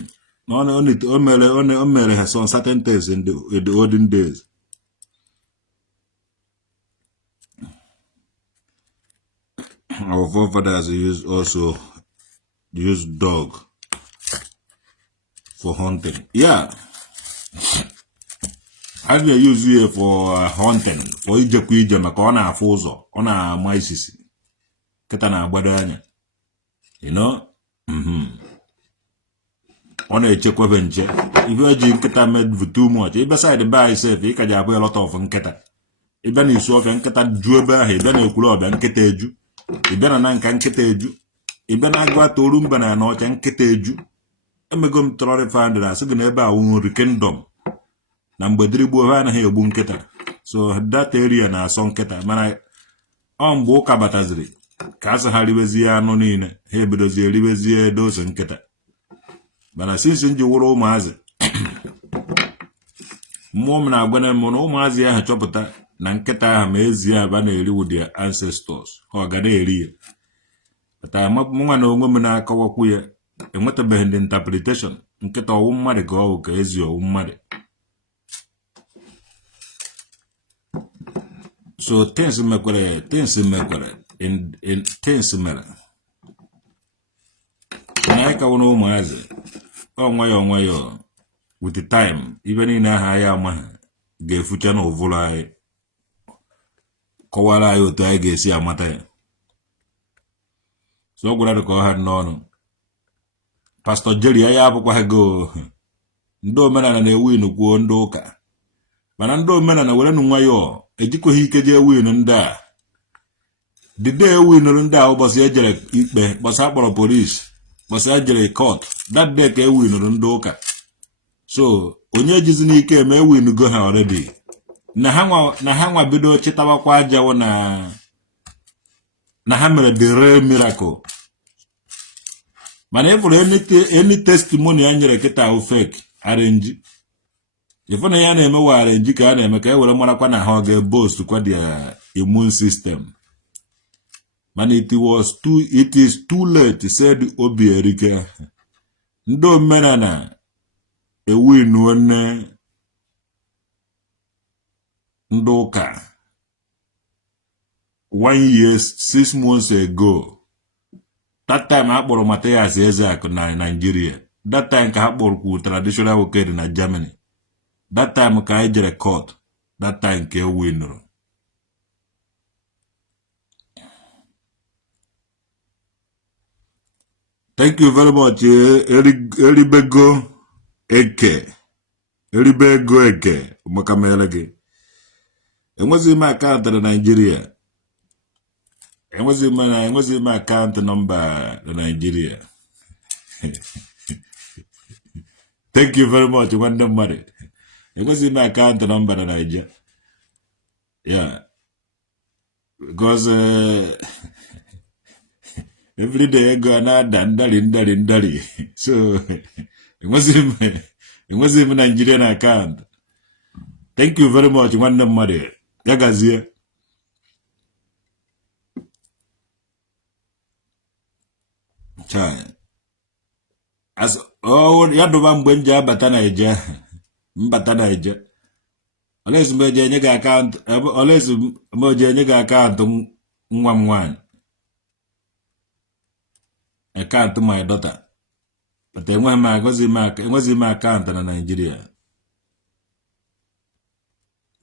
o mere ha some certain things in the olden days. Our forefathers also used dog for hunting. Yeah, how do you use it for hunting? For ijekwa ije maka ọ na-afụ ụzọ ọ na-ama isisi kịta na-agbado anya, you know. Ọ na-echekwebe nche ibe eji nkịta med too much ibe side by self ị ka ji abụ a lot of nkịta ịbịa na isu ọbịa nkịta ju ebe ahụ ịbịa na ekwuru ọbịa nkịta eju ịbịa na nka nkịta eju ịbịa na agụ atoru mba na ọcha nkịta eju emego m trọrị fandị asị gị na ebe a nwụrụ kingdom na mgbe dịrị gbuo ha anaghị egbu nkịta so that area na-asọ nkịta mana ọ mgbe ụka bataziri ka asị ha ribezie anụ niile ha ebidozie ribezie doze nkịta mana since nji wụrụ ụmụazị mmụọ m na-agwana m na ụmụazị ahụ chọpụta na nkịta ahụ ma ezi ahụ ba na-eri with their ancestors ọ ga na-eri ya pụta nwa na onwe m na-akọwakwu ya enwetabeghị ndị interpretation nkịta ọwụ mmadụ ka ọwụ ka ezi ọwụ mmadụ. So things mekwere things mere na anyị kawo na ụmụazị ọ nwayọọ with the time ibe niile aha anyị amaghị ga-efucha na ụvụrụ anyị kọwara anyị otu anyị ga-esi amata ya. So ọ gwara ka ọ ha n'ọnụ Pastor Jerry anyị abụkwaghị go ndị omenala na-ewu inukwuo ndị ụka mana ndị omenala were nụ nwayọọ ejikweghị ike jee win ndị a dide ewinụrụ ndị a ụbọchị ejere ikpe gbasa akpọrọ polisi gbasa ejere court that day ka ewinụrụ ndị ụka. So onye jizi n'ike eme ewinugo ha already na ha nwa bido chịtawakwa ajawo na ha mere the real miracle. Mana ịfụrụ any testimony a nyere kịta ahụ fake arrange ifụ na ya na-eme wa arrange ka a na-eme ka e were marakwa na ha ọ ga-ebost kwa their immune system. Mana it is too late said Obi Erike. Ndị omenala ewinuo nne ndị ụka 1 year 6 months ago. That time I kpọrọ Mathias Ezeaku na Nigeria. That time ka ha kpọrọ traditional worker na Germany. That time ka anyị jere court. That time ka ewinụrụ. Thank you very much. Eribego Eke maka mere gị. Enwezi m akaụntụ na Nigeria. Enwezi m akaụntụ nọmba na Nigeria. Thank you very much nwanne mmadụ. Enwezi m akaụntụ nọmba na Nigeria. Yeah. Because every day I go another ndari. So enwezi m Nigerian account. Thank you very much nwanne mmadụ. Ya gazie. As ya doba mgbe nje abata Naija. Olesi meje enye gị akaụntụ nwa m nwaanyị. Akaụntụ my daughter. But enwezi m akaụntụ na Nigeria.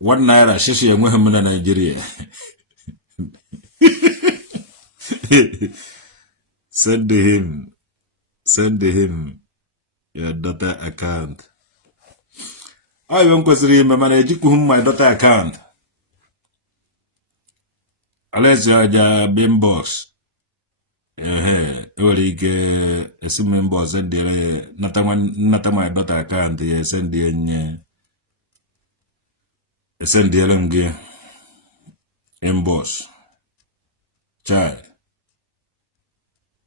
1 naira shishi enweghị m na Nigeria. Send him your daughter account. I even kwesịrị ime mana ejikwu my daughter account. Unless you are inbox. Nwere ike esi m inbox sendere nata my daughter account ya sendere m gị inbox. Child.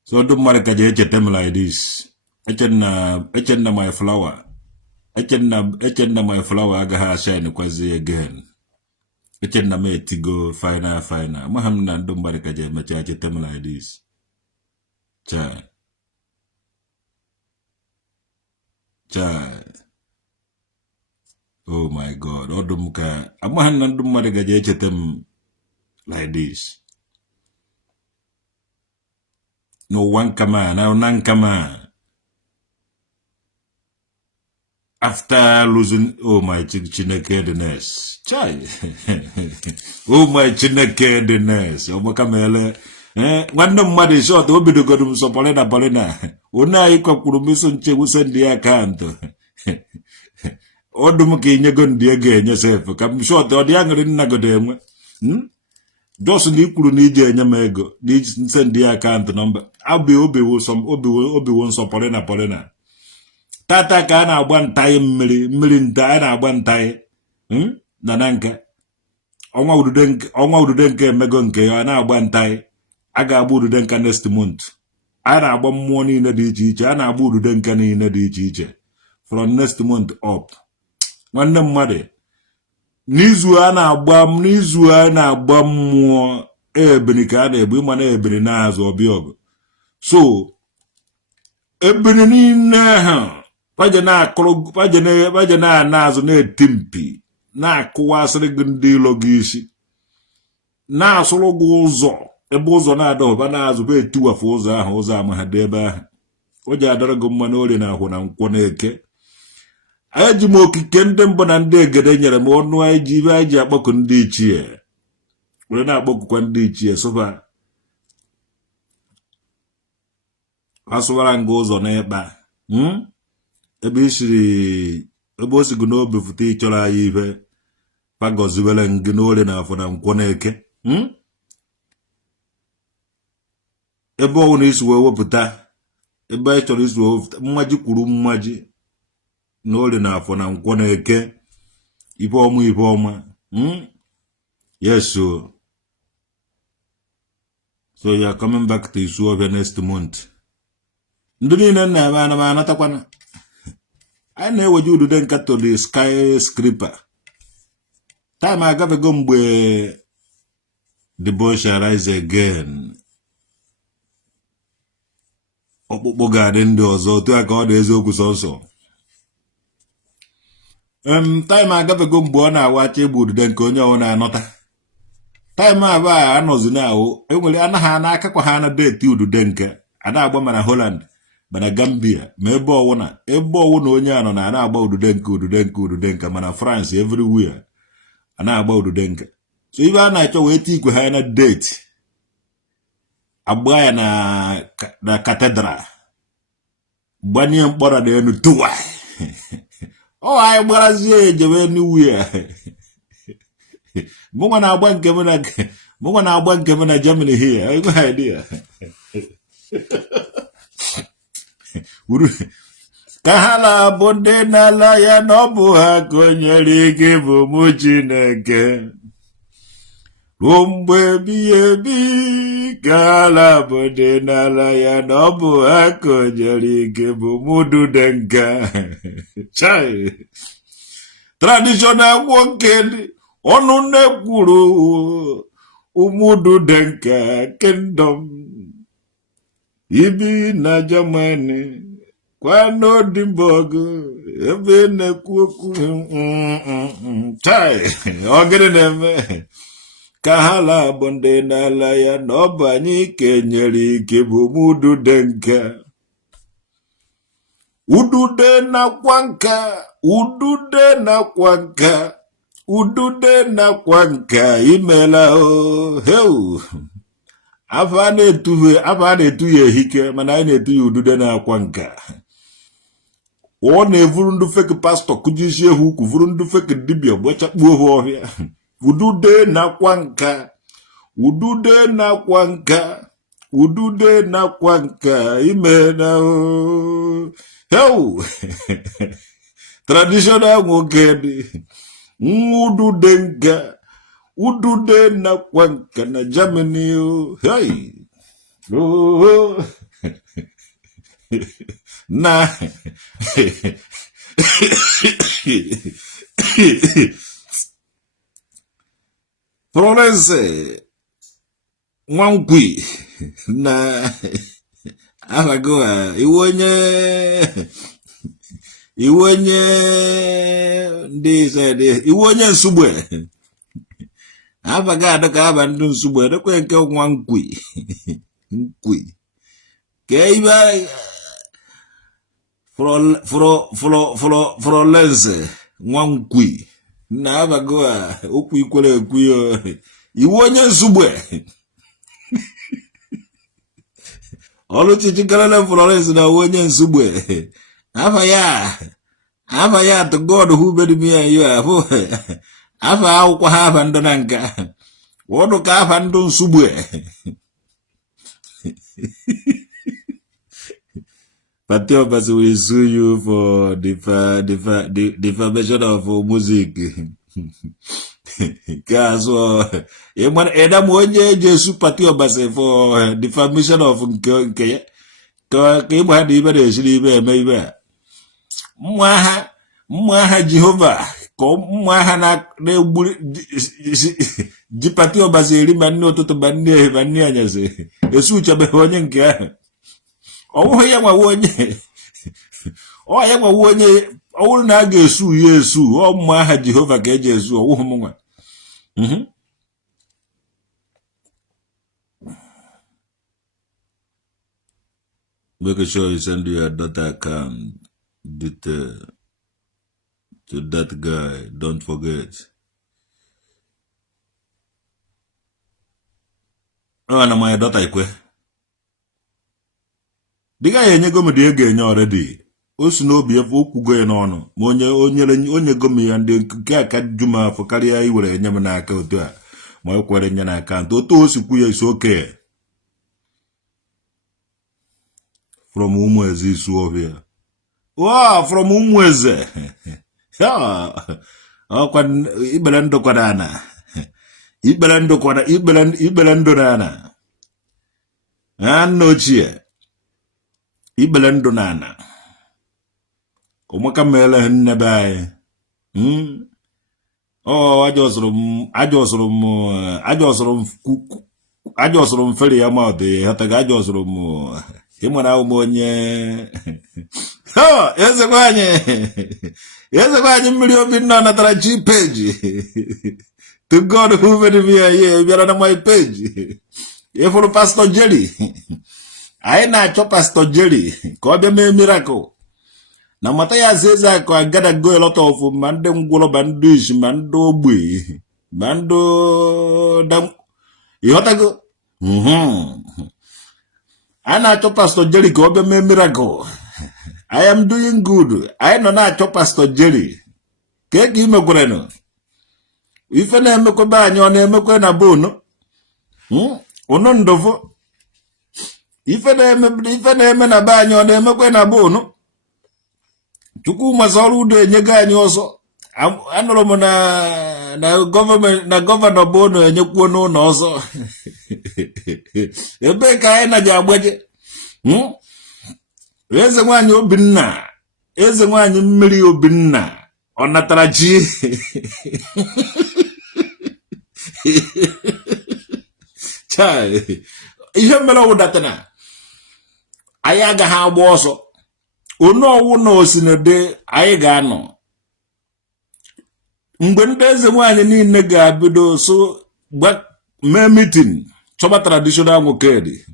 So don't marry kaje echete m like this. Echenna my flower. Echenna my flower agaghị shine kwazi again. Echenna m etigo final. Maham na ndo mbari kaje emecha echete m like this. Child. Oh my God. Odum ka. Amahan na ndo mbari kaje echete m like this. No one kama, now none kama. After losing, oh my chinekedness. Chai. Oh my chinekedness. Oh my kamele. One no muddy short, obido godum so polena. Una iko kurumiso nche usendi account. Odum ki nyegon diege yourself. Come short, or the younger in nagodem. Just ni kwuru na ije enye m ego di send the account number obi won so polena tata ka na agba ntai mmiri ntai na agba ntai na nanka onwa udude nke emego nke ya na agba ntai aga agba udude nka next month a na agba mmụọ niile dị iche iche a na agba udude nka niile dị iche iche from next month up nwanne mmadụ n'izu a na-agba mmụọ ebiri ka a na-egbu ịma na ebiri na-azụ ọbịa ọgụ so ebiri niile ha paje na-azụ na-eti mpi na-akụwasịrị gị ndị ilo gị isi na-asụrụ gị ụzọ ebe ụzọ na-adọba na-azụ bụ etiwafụ ụzọ ahụ ụzọ ama ha dị ebe ahụ o ji adara gị mma n'orie na ahụ na nkwọ na eke eji m okike ndị mbụ na ndị egede nyere m ọnụ ibe anyị ji akpọkụ ndị ichie were na-akpọkụkwa ndị ichie sụba asụwara nga ụzọ n'ịkpa ebe o sigo n'obi fụta ịchọrọ anyị ibe pagoziwere ngị n'orie na afọ na nkwọ na eke ebe ọwụ na isi wee wepụta ebe anyị chọrọ isi wee wepụta mmaji kwuru mmaji n'orie na afọ na nkwọ na eke ife ọma yes so you are coming back to Isuobia next month ndị niile na-eme ana m anatakwana anyị na-eweje udude nka to the skyscraper time agafego mgbe the boy shall rise again ọkpụkpụ ga-adị ndị ọzọ otu a ka ọ dị eziokwu sọsọ time agafego mgbe ọ na-awacha egbu udude nke onye ọwụ na-anọta time abụ a anọzi na-awụ enwere anaghị n'akakwa ha na deti udude nke a na-agba mana Holland mana Gambia ma ebe ọwụ na onye anọ na-agba udude nke mana France everywhere a na-agba udude nke so ibe a na-achọ wee ti ikwe ha na date agba ya na katedral gbanye mkpọrọ na enu tụwa ọ anyị gbarazie ejebe anywhere mụnwa na-agba nke m na Germany here igwe ha idea ka ha na-abụ ndị n'ala ya na ọ bụ ha ka o nyere ike bụ mụ Chineke ruo mgbe ebighị ebi ka ha na-abụ ndị n'ala ya na ọ bụ ha ka o nyere ike bụ mụ Dudenka chai traditional nwoke ọnụ na-ekwuru ụmụ Dudenka kingdom ibi na Germany kwano Dimburg ebe na-ekwu okwu chai ogene na-eme ka ha na-abụ ndị n'ala ya na ọ bụ anyị ka enyere ike bụ ụmụ Dudenka udude nakwa nka imela afọ a na-etu ya ehike mana anyị na-etu ya udude na-akwa nka ọ na-evuru ndị feki pastọ kụjisie ha ukwu vuru ndị feki dibịa gbachakpuo ha ọhịa udude nakwa nka imela traditional nwoke dị udude nakwa nka na Germany na Florence Nwankwi na afagoa iwe onye ndị iwe onye Nsugbe abaga adaka aba ndị Nsugbe dekwe nke Nwankwi nkwi ke ibe Florence Nwankwi na abagoa okwu ikwere ekwu iwe onye Nsugbe Oluchichi Kalele Florence na onye Nsugbe afa ya to God who made me and you afa akwụkwọ ha afa ndụ na nka wọdụ ka afa ndụ Nsugbe Mathias will sue you for defamation of music. Kaso edam onye Jesu Mathias for defamation of nke ka ịgba dị ibe na-esiri ibe eme ibe mma ha Jehova Mahana Jipatio Basili Mano to Bania say, a switch of a honey care. Oh, I am a one. Oh, I am a one. All Naggy Sue, yes, Sue, oh, Maha Jehovah Gages, or woman. Make sure you send your daughter account detail to that guy. Don't forget. Oh, and my daughter, the guy ain't go me the again already. Also, no be a folk going on. Onye go me and the cat Juma for career, you were a Yamanaka to her. My quarantine account. Those who is okay. From whom was this over here? Wow, from whom was it? Yeah. Oh, Iberando Quadana. Iberando Nana. And no cheer. Iberando Nana. Omakamela and Nabai. Oh, I just fairly amount the Hataga just room. Him and our money. Oh, yes, a one. Yes, a 1 million been on a cheap page. To God who made me a year, you're on my page. You for Pastor Jerry. I not chop Pastor Jerry. Call them a miracle. Now Mathias Ezeaku, I gotta go a lot of Mandem Golo Bandish, Mando Bui, Mando Dam. You ought to go. I not chop Pastor Jerry, call them a miracle. I am doing good. I know not chop Pastor Jerry. Cake him a greno. If an emecoba and your name a bono. Onondovo. If an emen a ban your name a bono. Chuku masaru de nyega ni oso. Anolo na governor bono nyekuo no na oso. Ebe ka na jabweje. Eze nwanyi obinna. Eze nwanyi mmiri obinna. Onatarachi. Chai. Ihe mere udatana. Ayaga ha agba ọsọ. Ono owu na osinede anyị ga-anọ. Mgbe ndị eze nwaanyị niile ga-abido so mee meeting chọba traditional nwoke dị.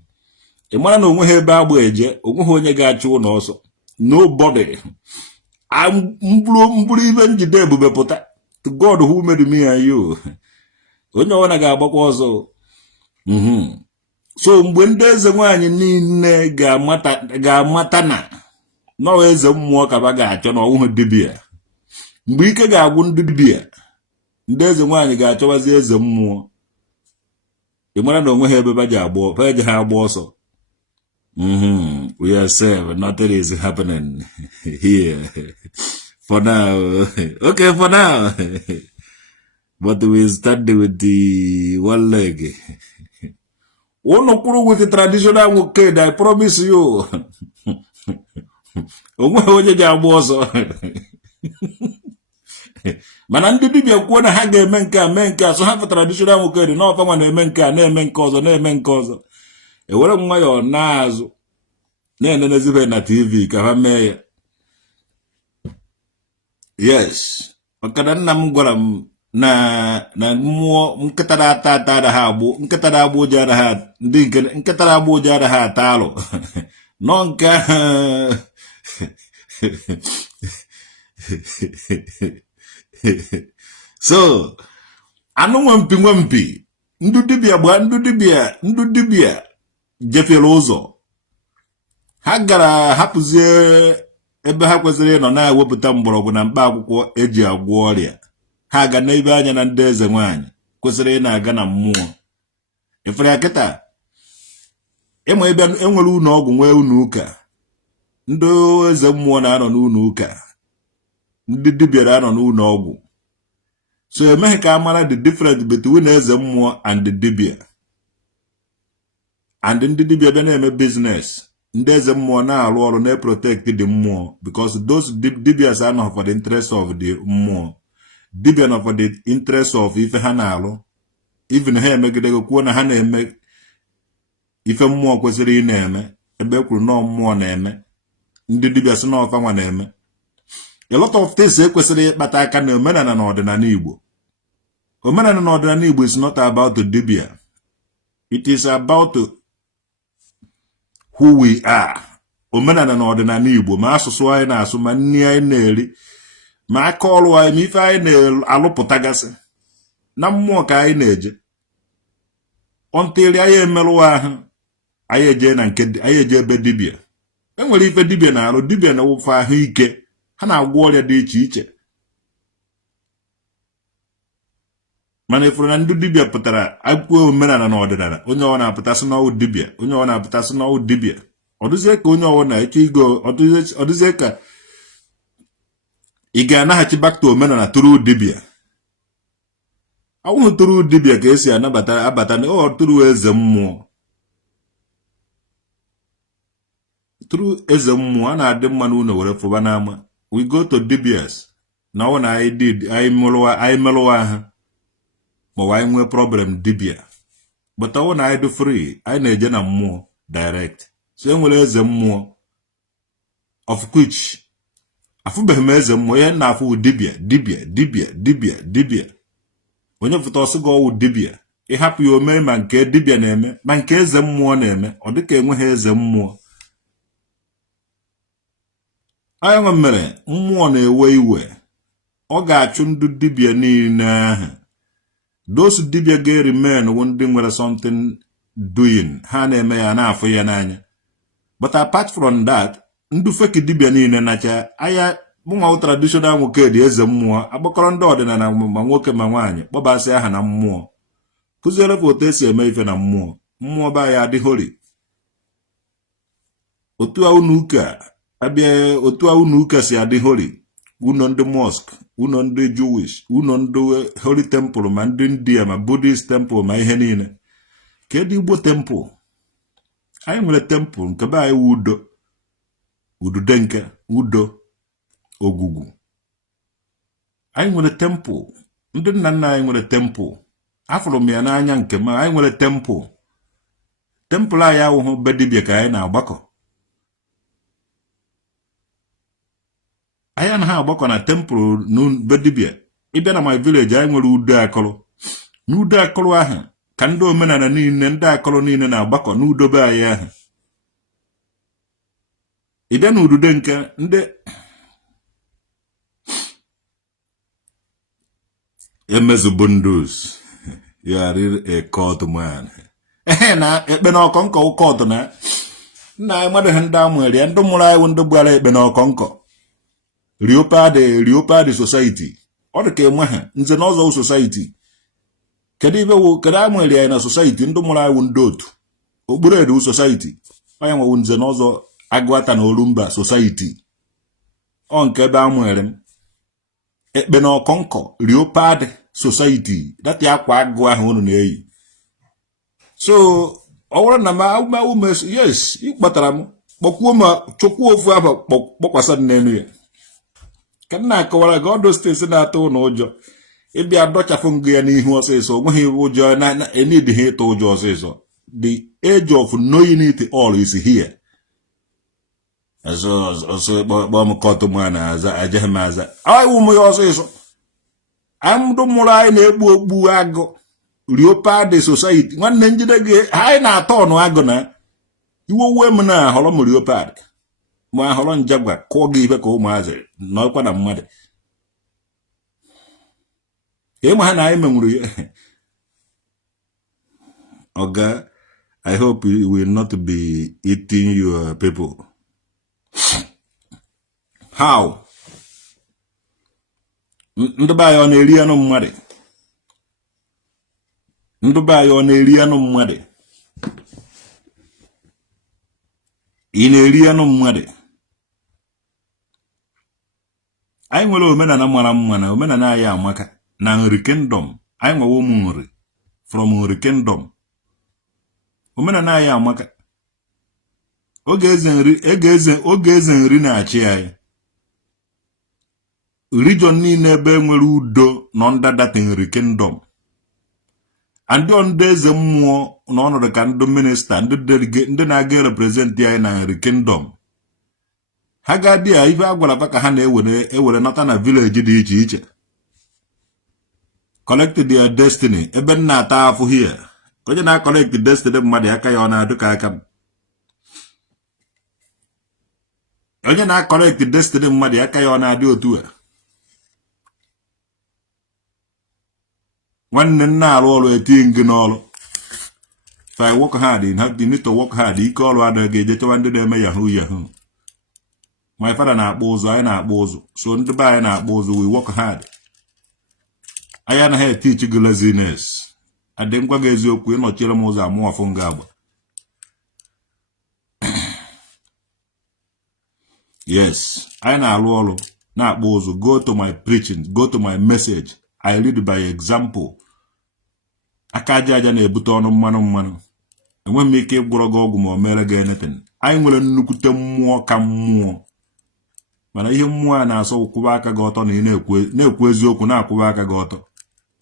Ị mara na onwe ha ebe agba eje, onwe ha onye ga-achụ ụlọ ọsọ. Nobody. Mburu ibe njide ebube pụta. To God who made me and you. Onye ọwana ga-agbakwa ọsọ. So mgbe ndị eze nwaanyị niile ga-amata na no eze mmụọ ka ba ga-achọ na ọwụhụ dibịa. Mgbe ike ga-agwụ ndị dibịa, ndị eze nwaanyị ga-achọwazi eze mmụọ. Ị mara na onwe ha ebe ba ji ha agba ọsọ. We are safe. Nothing is happening here. For now. Okay, for now. But we start with the one leg. With the traditional kid, I promise you. Onye ji agba ọsọ. Mana ndị dibịa kwuo na ha ga-eme nke a so ha traditional nwoke dị n'ọfa nwa na-eme nke a na-eme nke ọzọ ewere nwayọọ n'azụ na-enenezibe na TV ka ha mee ya. Yes, ọkada nna m gwara m na mmụọ nkịta na-ata na ha agbụ nkịta na-agba ụjọ na ha ndị nke nkịta na-agba ụjọ na ha ata alụ nọ nke so anụ nwempi ndụ dibịa jefere ụzọ ha gara hapụzie ebe ha kwesịrị ịnọ na-ewepụta mgbọrọgwụ na mkpa akwụkwọ eji agwọ ọrịa. Ha ga n'ebe anya na ndị eze nwaanyị kwesịrị ị na-aga na mmụọ. Efere ya kịta ịma ebe enwere ụlọ ọgwụ nwee ụlọ ụka. Ndị eze mmụọ na-anọ n'ụlọ ụka, ndị dibịa na-anọ n'ụlọ ọgwụ. So emeghị ka amara the difference between eze mmụọ and the dibịa. And ndị dibịa bịa na-eme business, ndị eze mmụọ na-arụ ọrụ na-protect the mmụọ because those dibias are not for the interest of the mmụọ. dibia nọ for the interest of ife ha na-alụ even ha emegidego kwuo na ha na-eme ife mmụọ kwesịrị ị na-eme ebe e kwuru nọọ mmụọ na-eme ndị dibia sị na ọfa nwa na-eme a lot of things ekwesịrị ịkpata aka na omenala na ọdịnala Igbo. Omenala na ọdịnala Igbo is not about the dibia. It is about who we are. Omenala na ọdịnala Igbo ma asụsụ anyị na-asụ ma nri anyị na-eri ma aka ọrụ anyị ma ife anyị na-alụpụtagasị na mmụọ ka anyị na-eje ọntịrị anyị emerụwa ahụ anyị eje ebe dibia. Enwere ife dibia na-arụ. Dibia na-ewufe ahụ ike, ha na-agwọ ọrịa dị iche iche. mana ifuru na ndị dibia pụtara akwụkwọ omenala na ọdịnala onye ọ na-apụtasị n'ọwụ dibia, onye ọ na-apụtasị n'ọwụ dibia. Ọ dịzie ka onye ọwụ na-eche igo, ọ dịzie ka ị ga-anaghachi back to omenala tụrụ dibia. Awụghị tụrụ dibia ka esi abata na ọ tụrụ eze mmụọ. Tụrụ eze mmụọ a na-adị mma n'ụlọ were fụba n'ama. We go to dibias na ọ na anyị melụwa ha ma anyị nwee problem dibia. But ọ na anyị dị free, anyị na-eje na mmụọ direct. So enwere eze mmụọ of which afụbeghị m eze mmụọ. Ihe na-afụ dibia. Onye fụta ọsị gị ọwụ dibia, ịhapụ ya omee ma nke dibia na-eme ma nke eze mmụọ na-eme. Ọ dịka enweghị eze mmụọ. Anyị nwe mere mmụọ na-ewe iwe. Ọ ga-achụ ndị dibia niile ahụ. Those dibia ga-remain wụ ndị nwere something doing. Ha na-eme ya na-afụ ya n'anya. But apart from that, ndị feki dibia niile nacha aya mụnwa traditional nwoke dị eze mmụọ agbakọrọ ndị ọdịnala ma nwoke ma nwaanyị kpọbasị aha na mmụọ. Kụziere ka otu esi eme ife na mmụọ. Mmụọ ba ya adị holy. Otu a unu ụka abịa, otu a unu ụka si adị holy. Uno ndị mosque, uno ndị Jewish, uno ndị holy temple ma ndị India ma Buddhist temple ma ihe niile. Kedu Igbo temple? Anyị nwere temple nke be anyị udo, ududenke, udo, ogwugwu. Anyị nwere temple. Ndị nna nna anyị nwere temple. Afụrụ m ya n'anya nke m. Anyị nwere temple. Temple anyị awụhụ be dibia ka anyị na-agbakọ. Anyị anaghị agbakọ na temple be dibia. Ịbịa na my village anyị nwere udo akọrọ. N'udo akọrọ ahụ ka ndị omenala niile, ndị akọrọ niile na-agbakọ n'udo be anyị ahụ. Ịbịa na udude nke ndị emezubundus. You are really a cult man. Na ekpe na ọkọ nkọ ụkọtụ na nna anyị mmadụ ha ndị amụrụ ya. Ndị mụrụ anyị ndị gbara ekpe na ọkọ nkọ. Riopade society. Ọ dị ka enwe ha nze na ọzọ society. Kedu amụrụ ya na society? Ndị mụrụ anyị ndị otu okpuru edu society. Onye nwewu nze na ọzọ Agụata na Olumba society. Ọ nke ebe amụrụ m ekpe na ọkọ nkọ Riopade society. Dati akwa agụ ahụ unu na-eyi. So ọ bụrụ na yes, ịkpatara m kpọkwuo ma chọkwuo ofu afọ kpọkwasa n'elu ya. Ka nna akọwara gị ọdụ steeti na-atụ ụnụ ụjọ. Ịbịa dọchafụ ngụ ya n'ihu ọsịsọ. Onweghị ụjọ na enidghị ịtụ ụjọ ọsịsọ. The age of knowing it all is here. Ọsọ kpọọ m kọtụ mụ na aza ajeghị m aza. Anyị ụmụ ya ọsịsọ. Ndị mụrụ anyị na-egbu okpu agụ. Riopade society. Nwanne njide gị anyị na-atọ ọnụ agụ na iwe uwe m na-ahọrọ m Riopade. Ma ahọrọ njagwa kụọ gị ife ka ụmụazị nọkwa na mmadụ. Ịma ha na anyị menwuru ya. Oga, I hope you will not be eating your people. How? Ndị be anyị ọ na-eri anụ mmadụ? Ndị be anyị ọ na-eri anụ mmadụ? Ị na-eri anụ mmadụ? Anyị nwere omenala mara mma na omenala anyị amaka. Na Nri Kingdom, anyị nwewe ụmụ nri from Nri Kingdom. Omenala anyị amaka. Oge eze nri na-achị anyị. region niile ebe nwere udo nọ under that kingdom. And on days mmụọ na ọnọdụ ka ndị minista ndị na-aga represent ya na kingdom. Ha ga-adị ya ife agwara ka ha na-ewere nọta na village dị iche iche. Collect their destiny. Ebe na-ata afụ here. Onye na-collect destiny mmadụ aka ya ọ na-adụ ka aka m. Onye na-collect destiny mmadụ aka ya ọ na-adị otu a. Nwanne nna arụ ọrụ eti ngị n'ọrụ. If I work hard, you need to work hard. Ike ọrụ adịghị ejechewa ndị na-eme yahoo. My father na-akpụ ụzụ, anyị na-akpụ ụzụ. So ndị be anyị na-akpụ ụzụ, we work hard. Anyị anaghị teach gị laziness. Adị ngwa gị eziokwu ịnọchiere m ụzọ amụ ọfụ nga agba. Yes, anyị na-arụ ọrụ, na-akpụ ụzụ. Go to my preaching, go to my message. I lead by example. Aka aja na-ebute ọnụ mmanụ. Enwe m ike ịgwọrọ gị ọgwụ ma o mere gị anything. Anyị nwere nnukwute mmụọ ka mmụọ. Mana ihe mmụọ a na-asọ kwụba aka gị ọtọ na ị na-ekwu eziokwu na-akwụba aka gị ọtọ.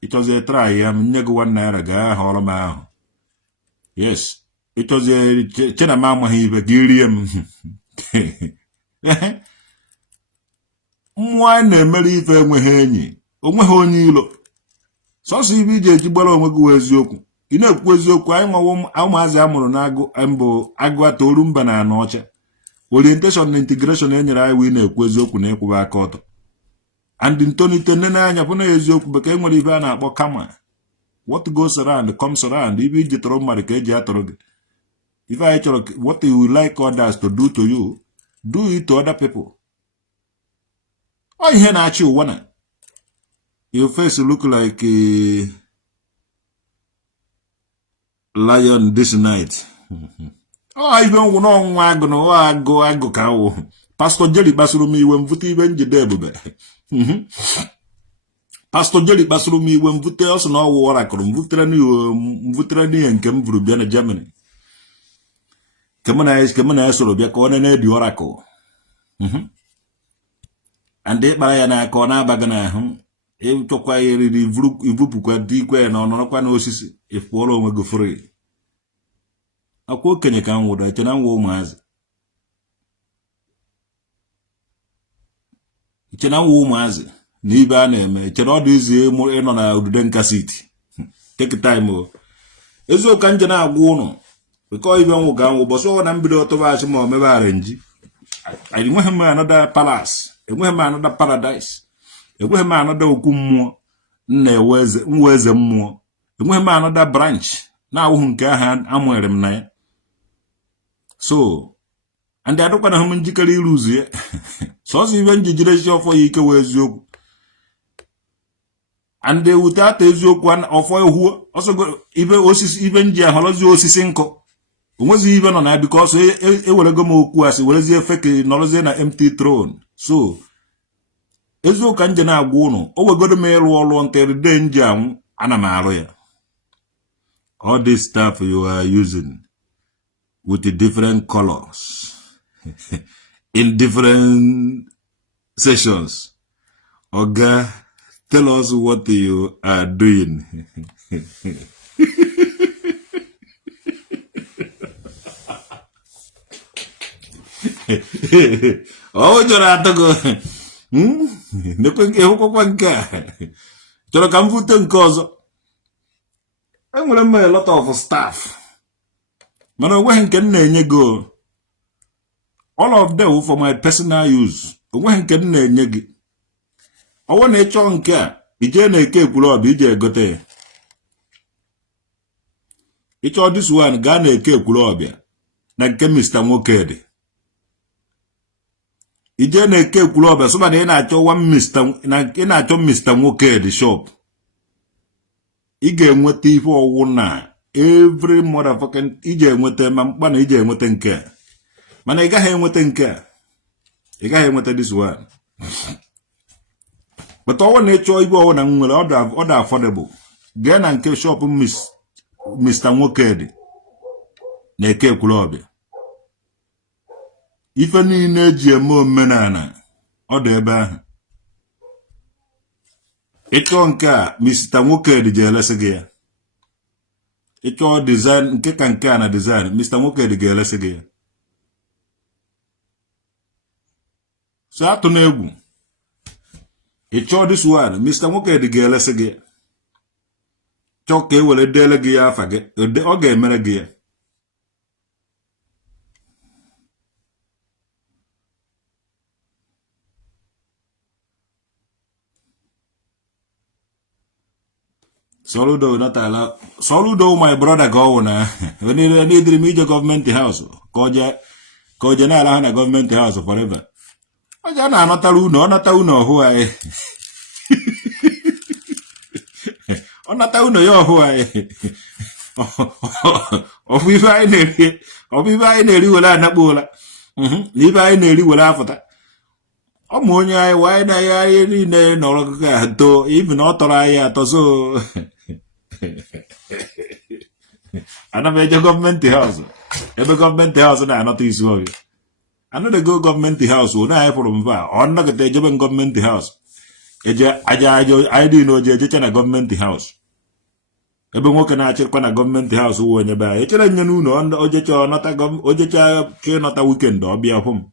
Ịchọzie try ya m nye gị 1 naira gaa ha ọrụ m ahụ. Yes, ịchọzie chena m amaghị ibe gị rie m. Mmụọ anyị na-emere ife enweghị enyi, onweghị onye ilo. Sọsọ ibe iji eji gbara onwe gị eziokwu. Ị na-ekwu eziokwu, anyị nwawo ụmụazị amụrụ mbụ agụ atoolu mba na anọ ọcha. Orientation na integration enyere anyị wee na-ekwu eziokwu na ịkwụba aka ọtọ. And ntonite nne n'anya bụ na eziokwu bekee nwere ibe a na-akpọ karma. What goes around comes around. Ibe iji tọrọ mmadụ ka eji atọrọ gị. If anyị chọrọ what you like others to do to you, do it to other people. Ọ ihe na-achị ụwa na. Your face look like a lion this night. Oh, even ọnwa agụ na agụ ka awụ. Pastor Jerry kpasuru m iwe mvute ibe njide ebube. Pastor Jerry kpasuru m iwe mvute ọsọ na ọwụ ọrakụrụ mvutere n'ihe nke m vụrụ bịa na Germany. Kemụ na esoro bịa ka ọ na-edi ọrakụ. And ịkpara ya n'aka ọ na-abaga n'ahụ. Ịchọkwa ya eriri ivupụkwa dị ikwe na ọnọrọkwa n'osisi ịfụọrọ onwe gị free. Akwa okenye ka m wụda chena nwa ụmụazị. Chena nwa ụmụazị na ibe a na-eme chena ọ dị izi ịnọ na udude nkasiti. Take time o. Eziokwu ka nje na-agwa ụnụ. Bikọ ibe nwụ ga nwụ bọsọ ọ na mbido ọtụbachi ma o mebe arenji. Enweghị m another palace. Enweghị m another paradise. Enweghị m another okwu mmụọ. Nwa eze mmụọ. Enweghị m another branch. Na-awụghị nke aha amụnyere m na ya. So, and adụkwana hụ m njikere iruzu ya. Sọsọ ibe njijire si ọfọ ya ike wee eziokwu. And wute ata eziokwu ọfọ ehuo. Ọsọ ibe osisi ibe nji ahọrọzi osisi nkọ. Onwezi ibe nọ na because ewerego m okwu asị werezie feke nọrọzie na empty throne. So, eziokwu ka nje na-agwa ụnụ. O wegodo m ịrụ ọrụ nteride nji anwụ ana m arụ ya. All this stuff you are using with the different colors in different sessions. Oga, tell us what you are doing. Oh, Jonathan, chọrọ ka m vute nke ọzọ. Enwere m a lot of staff. Mana onweghị nke m na-enye gị. All of them for my personal use. Onweghị nke m na-enye gị. Ọwụ na ịchọ nke a, ije na-eke ekwuru ọbịa ije egote ya. Ịchọ this one gaa na-eke ekwuru ọbịa na nke Mr. Nwoke dị. Ije na-eke ekwuru ọbịa so na ị na-achọ Mr. Nwoke dị shop. Ị ga-enweta ife ọwụ na every motherfucking ije enweta ma mkpa na ije enweta nke a. Mana ị gaghị enweta nke a. Ị gaghị enweta this one. But ọwụ na ịchọ ibe ọwụ na nwere ọ dị affordable. Gaa na nke shop Mr. Nwoke dị na-eke ekwuru ọbịa. Ife niile eji eme omenala ọ dị ebe ahụ. ịchọ nke a Mr. Nwoke dị ga-elesi gị ya. Ịchọ design nke ka nke a na design Mr. Nwoke dị ga-elesi gị ya. So atụ na egwu. Ịchọ this one Mr. Nwoke dị ga-elesi gị ya. Chọ ka e were dele gị ya afa gị ọ ga-emere gị ya. Soludo not allow. Soludo my brother go na. When you need the government house. Koja na ala na government house forever. Oja na anata uno who I. Onata uno yo who I. Of we find it. Of we find it wala na bola. Leave I nearly will after. Omonya why na ya ni no to even authorize to so. And I'm a government house. Every government house and I not this way. I know the go government house will not have from far. On not the job government house. I do know the government house. Every working at a government house who when you buy it. You know, on the Ojecha not a gum, Ojecha not a weekend or be at home.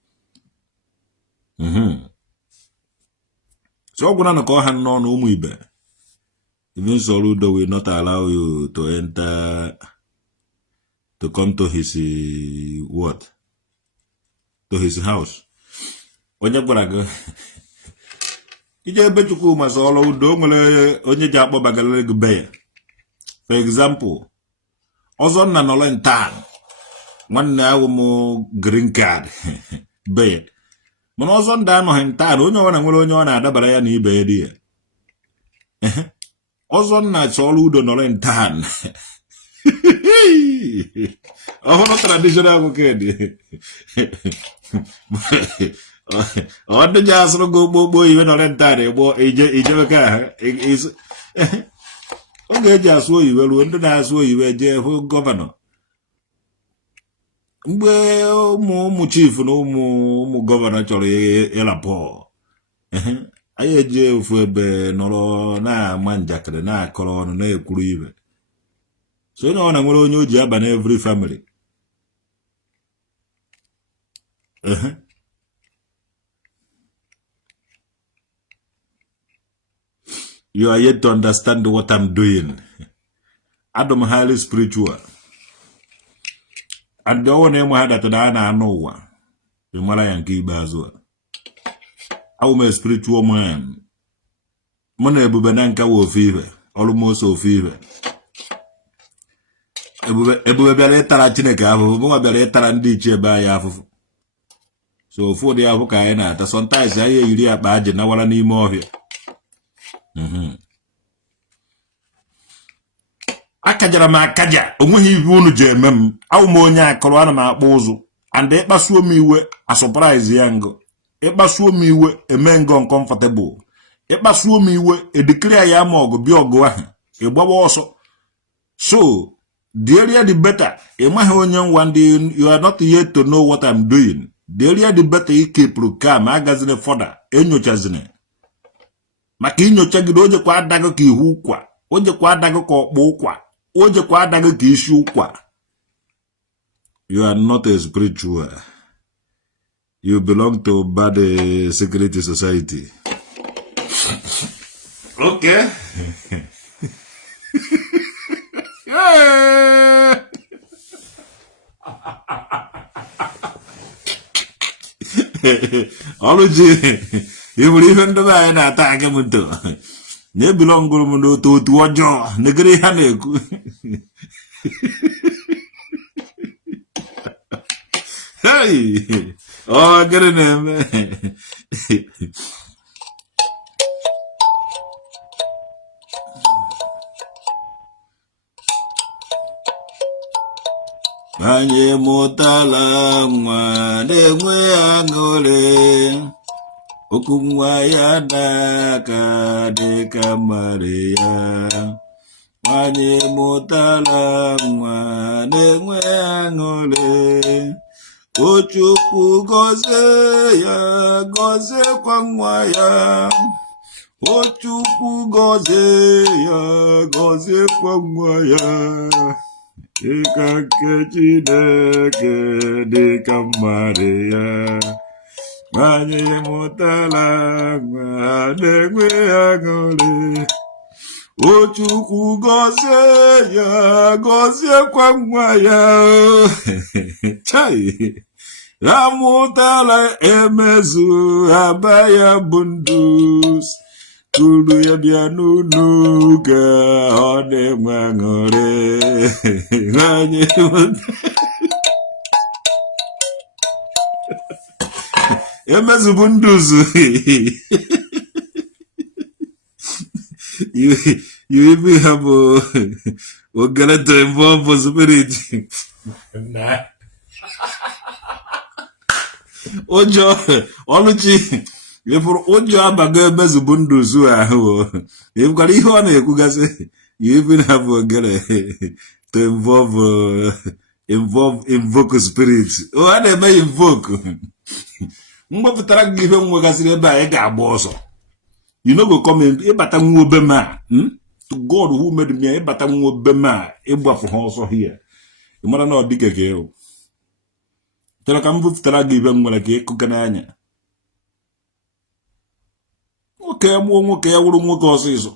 So I'm going to call him non umuibe. Even Soludo will not allow you to enter, to come to his, what? To his house. When you're going to go, you bet you cool, my solo, don't only jump up a leg bear. For example, Ozon and Olen Tan, 1 hour more green card, bear. But Ozon down on Tan, only one and will only one at a ni bear dear. Ozon na Soludo Nolen Tan. Oh, no traditional okay. Oh, the jazz go boy even on Tan, boy, Ejaka is. Okay, just so you will wonder as well you were there for governor. Well, more chief, no more governor, actually, Elapo. I jail for no na manjacker, na colon, na kurive. So no one will know job and every family. You are yet to understand what I'm doing. Adam highly spiritual. And the one name had that I know one. The Malayan Kibazua. I'm a spiritual man. Money bubananka will fever. Almost so fever. Ebu bereta la chineka, Muma bereta and ditch by half. So for the avocaina, sometimes I hear a badge and I want to need more here. Akajara ma akaja onweghị iwu unu je emem awụ onye akọrọ ana m akpọ ụzụ and ịkpasuo m iwe a surprise ya ngo ịkpasuo m iwe eme ngo uncomfortable ịkpasuo m iwe edeclare ya ma ọgụ bịa ọgụ ahụ ịgbawa ọsọ so the earlier the better ịmaghị onye nwa ndị you are not yet to know what I'm doing the earlier the better ikepụrụ calm agazine further enyochazine maka inyocha gị oje kwa adago ka ihu ụkwa oje kwa adago ka ọkpọ ụkwa oje kwa adago ka isi ụkwa. You are not a spiritual. You belong to bad security society. Okay. You will even do an attack him too. They belong to Ojo, Negri Haneku. Hey, oh, I get a name. Anye motala mwa de angole. Okumwa ya daka de kamaria. Anye motala mwa de angole. Ochuku goze ya goze kwa nwa ya. Ochukwu gozie ya, gozie kwa nwa ya, ịka nke Chineke dịka mmadụ ya. Anyị mụtara nwa na-enwe aṅụrị. Ochukwu gozie ya, gozie kwa nwa ya. Chai, amụtara emezu aba ya bụ ndụ. Tulu ya bịa n'unu ka ọ na-enwe aṅụrị. Emezu bụ nduzu. You even have a get to involve a spirit. Nah. Ojo, oluchi. If Ojo abaga emezu bụ nduzu ahụ. If got ihe ọ na-ekwugasị, you even have a get to invoke spirit. Oh, a na-eme invoke. Mgbapụtara gị ihe nwegasịrị ebe a ị ga-agba ọsọ. You know go come in ịbata nwa obema. To God who made me ịbata nwa obema ịgbafu ha ọsọ here. Ị mara na ọ dị keke o. Tere ka m bụpụtara gị ihe nwere ka ịkụka n'anya. Nwoke ya mụọ nwoke ya wụrụ nwoke ọsịsọ.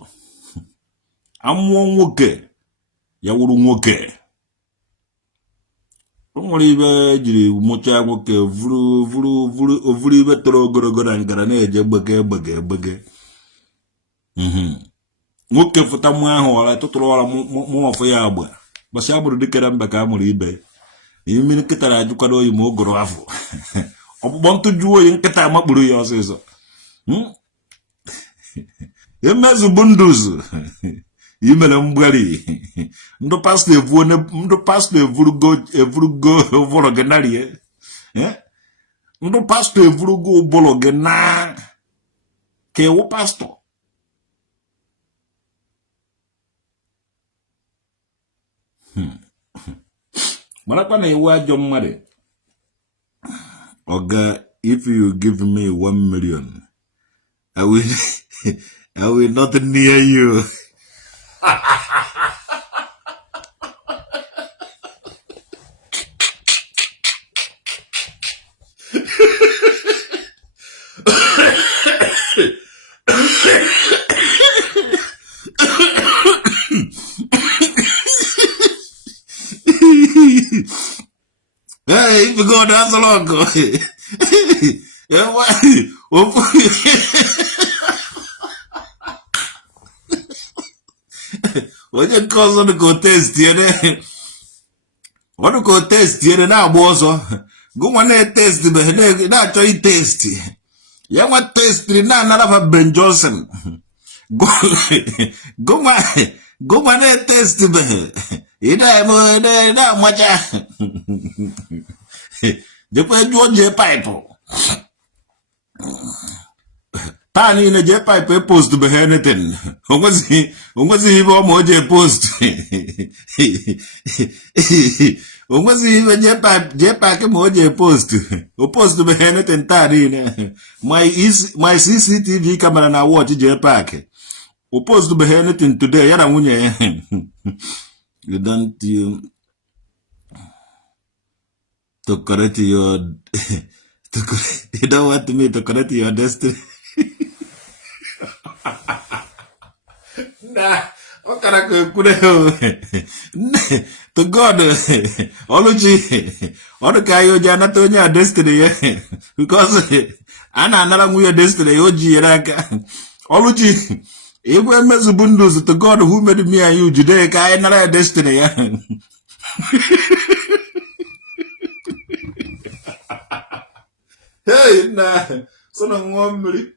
Amụọ nwoke ya wụrụ nwoke. O nwere ibe ejiri mụchaa nwoke vuru ibe toro ogologo na ngara na-eje gbege. Nwoke fụta nwa ahụ ọra tụtụrụ ọra mụọfụ ya agba. Gbasị agbụrụ dịkere mba ka a mụrụ ibe. Imi nkịta na-ajụkwado oyi ma o goro afọ. Ọkpụkpọ ntụ jụọ oyi nkịta amakpụrụ ya ọsịsọ. Emezu bụ nduzu. Imere mgbari. Ndụ pastọ evurugo ụbụrụ gị narie. Ndụ pastọ evurugo ụbụrụ gị na ka ewu pastọ. Marakwa na iwu ajọ mmadụ. Oga, if you give me 1 million, I will not near you. Hey, if you go down so long, go. When you cause on the contest, what the contest here now, boss? Go one test, but not try test. You want test now, another Ben Johnson. Go one test, but you know, much. Je peux jouer pipe. Tani na je pipe post be anything. Ongozi ibo mo je post. Ongozi ibo je pipe mo je post. O post be anything tani na. My CCTV camera na watch je pipe. O post be anything today ya na nwunye. You don't to correct your you don't want me to correct your destiny. Nah, what can I go? To God, Ology, all the guy you are not on your destiny, because another way your destiny, Oji Raka. Ology, if we met Zubundus, to God who made me and you, Judaic, I another destiny. Hey, nah, so no one.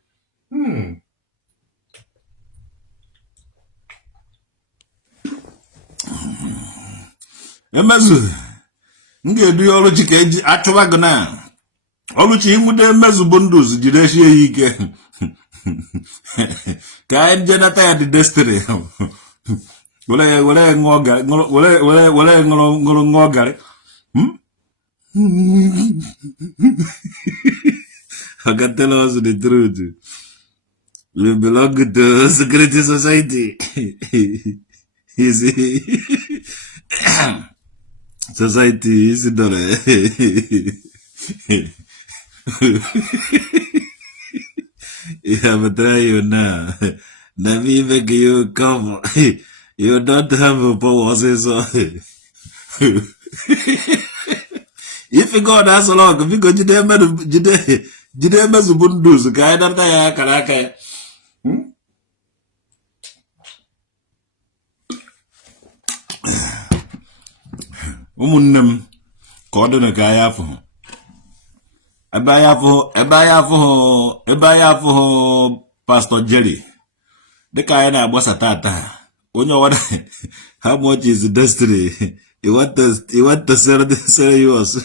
Emezu, ngedu Olochi ka eji achụwa gị na. Olochi ịnwude emezu bụ ndụzi jidesie ya ike. Ka anyị je nata ya dị destiny. Were ṅụrụ ṅụọ garị. I can tell us the truth. We belong to security society. You see? Society is not you have a try you now. Let me make you come. You don't have a power, say so. If you go that so long, if you go jide mezubundus, ka ida ta ya karaka. Umunnem ka ọdụ na ka ya afọ. Ebe ya afọ Pastor Jerry. Dịka anyị na-agbasa tata. Onye ọwara how much is the destiny? You want to sell yours.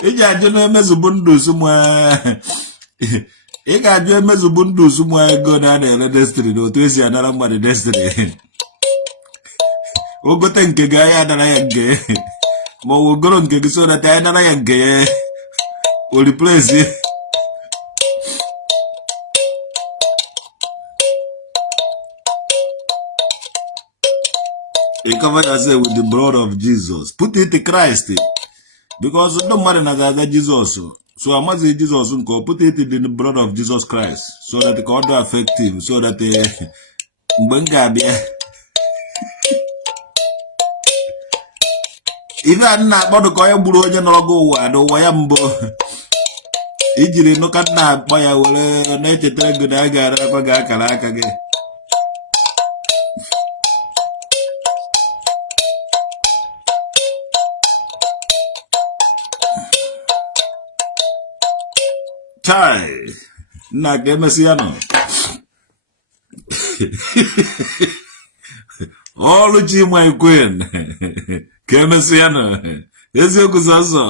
Ị ga-ajụ na emezubundus mụ ị ga-ajụ emezubundus mụ ego na na-ere destiny na otu esi anara mmadụ destiny. Ogote nke gị anyị anara ya nke ma ọ wogoro nke gị so that anyị anara ya nke ya o replace you cover yourself with the blood of Jesus. Put it in Christ. Because no matter na Jesus. So I must say Jesus put it in the blood of Jesus Christ. So that it can be effective. So that even na akpọdụ ka onye gburu onye n'ọgụ ụwa n'ụwa ya mbụ ijiri nụka nna akpọ ya were na-echetara gị na a gara akwa gị akara aka gị. Chai nna ka emesi ya nọ ọrụ chi my queen ka emesi ya nọ eziokwu sọsọ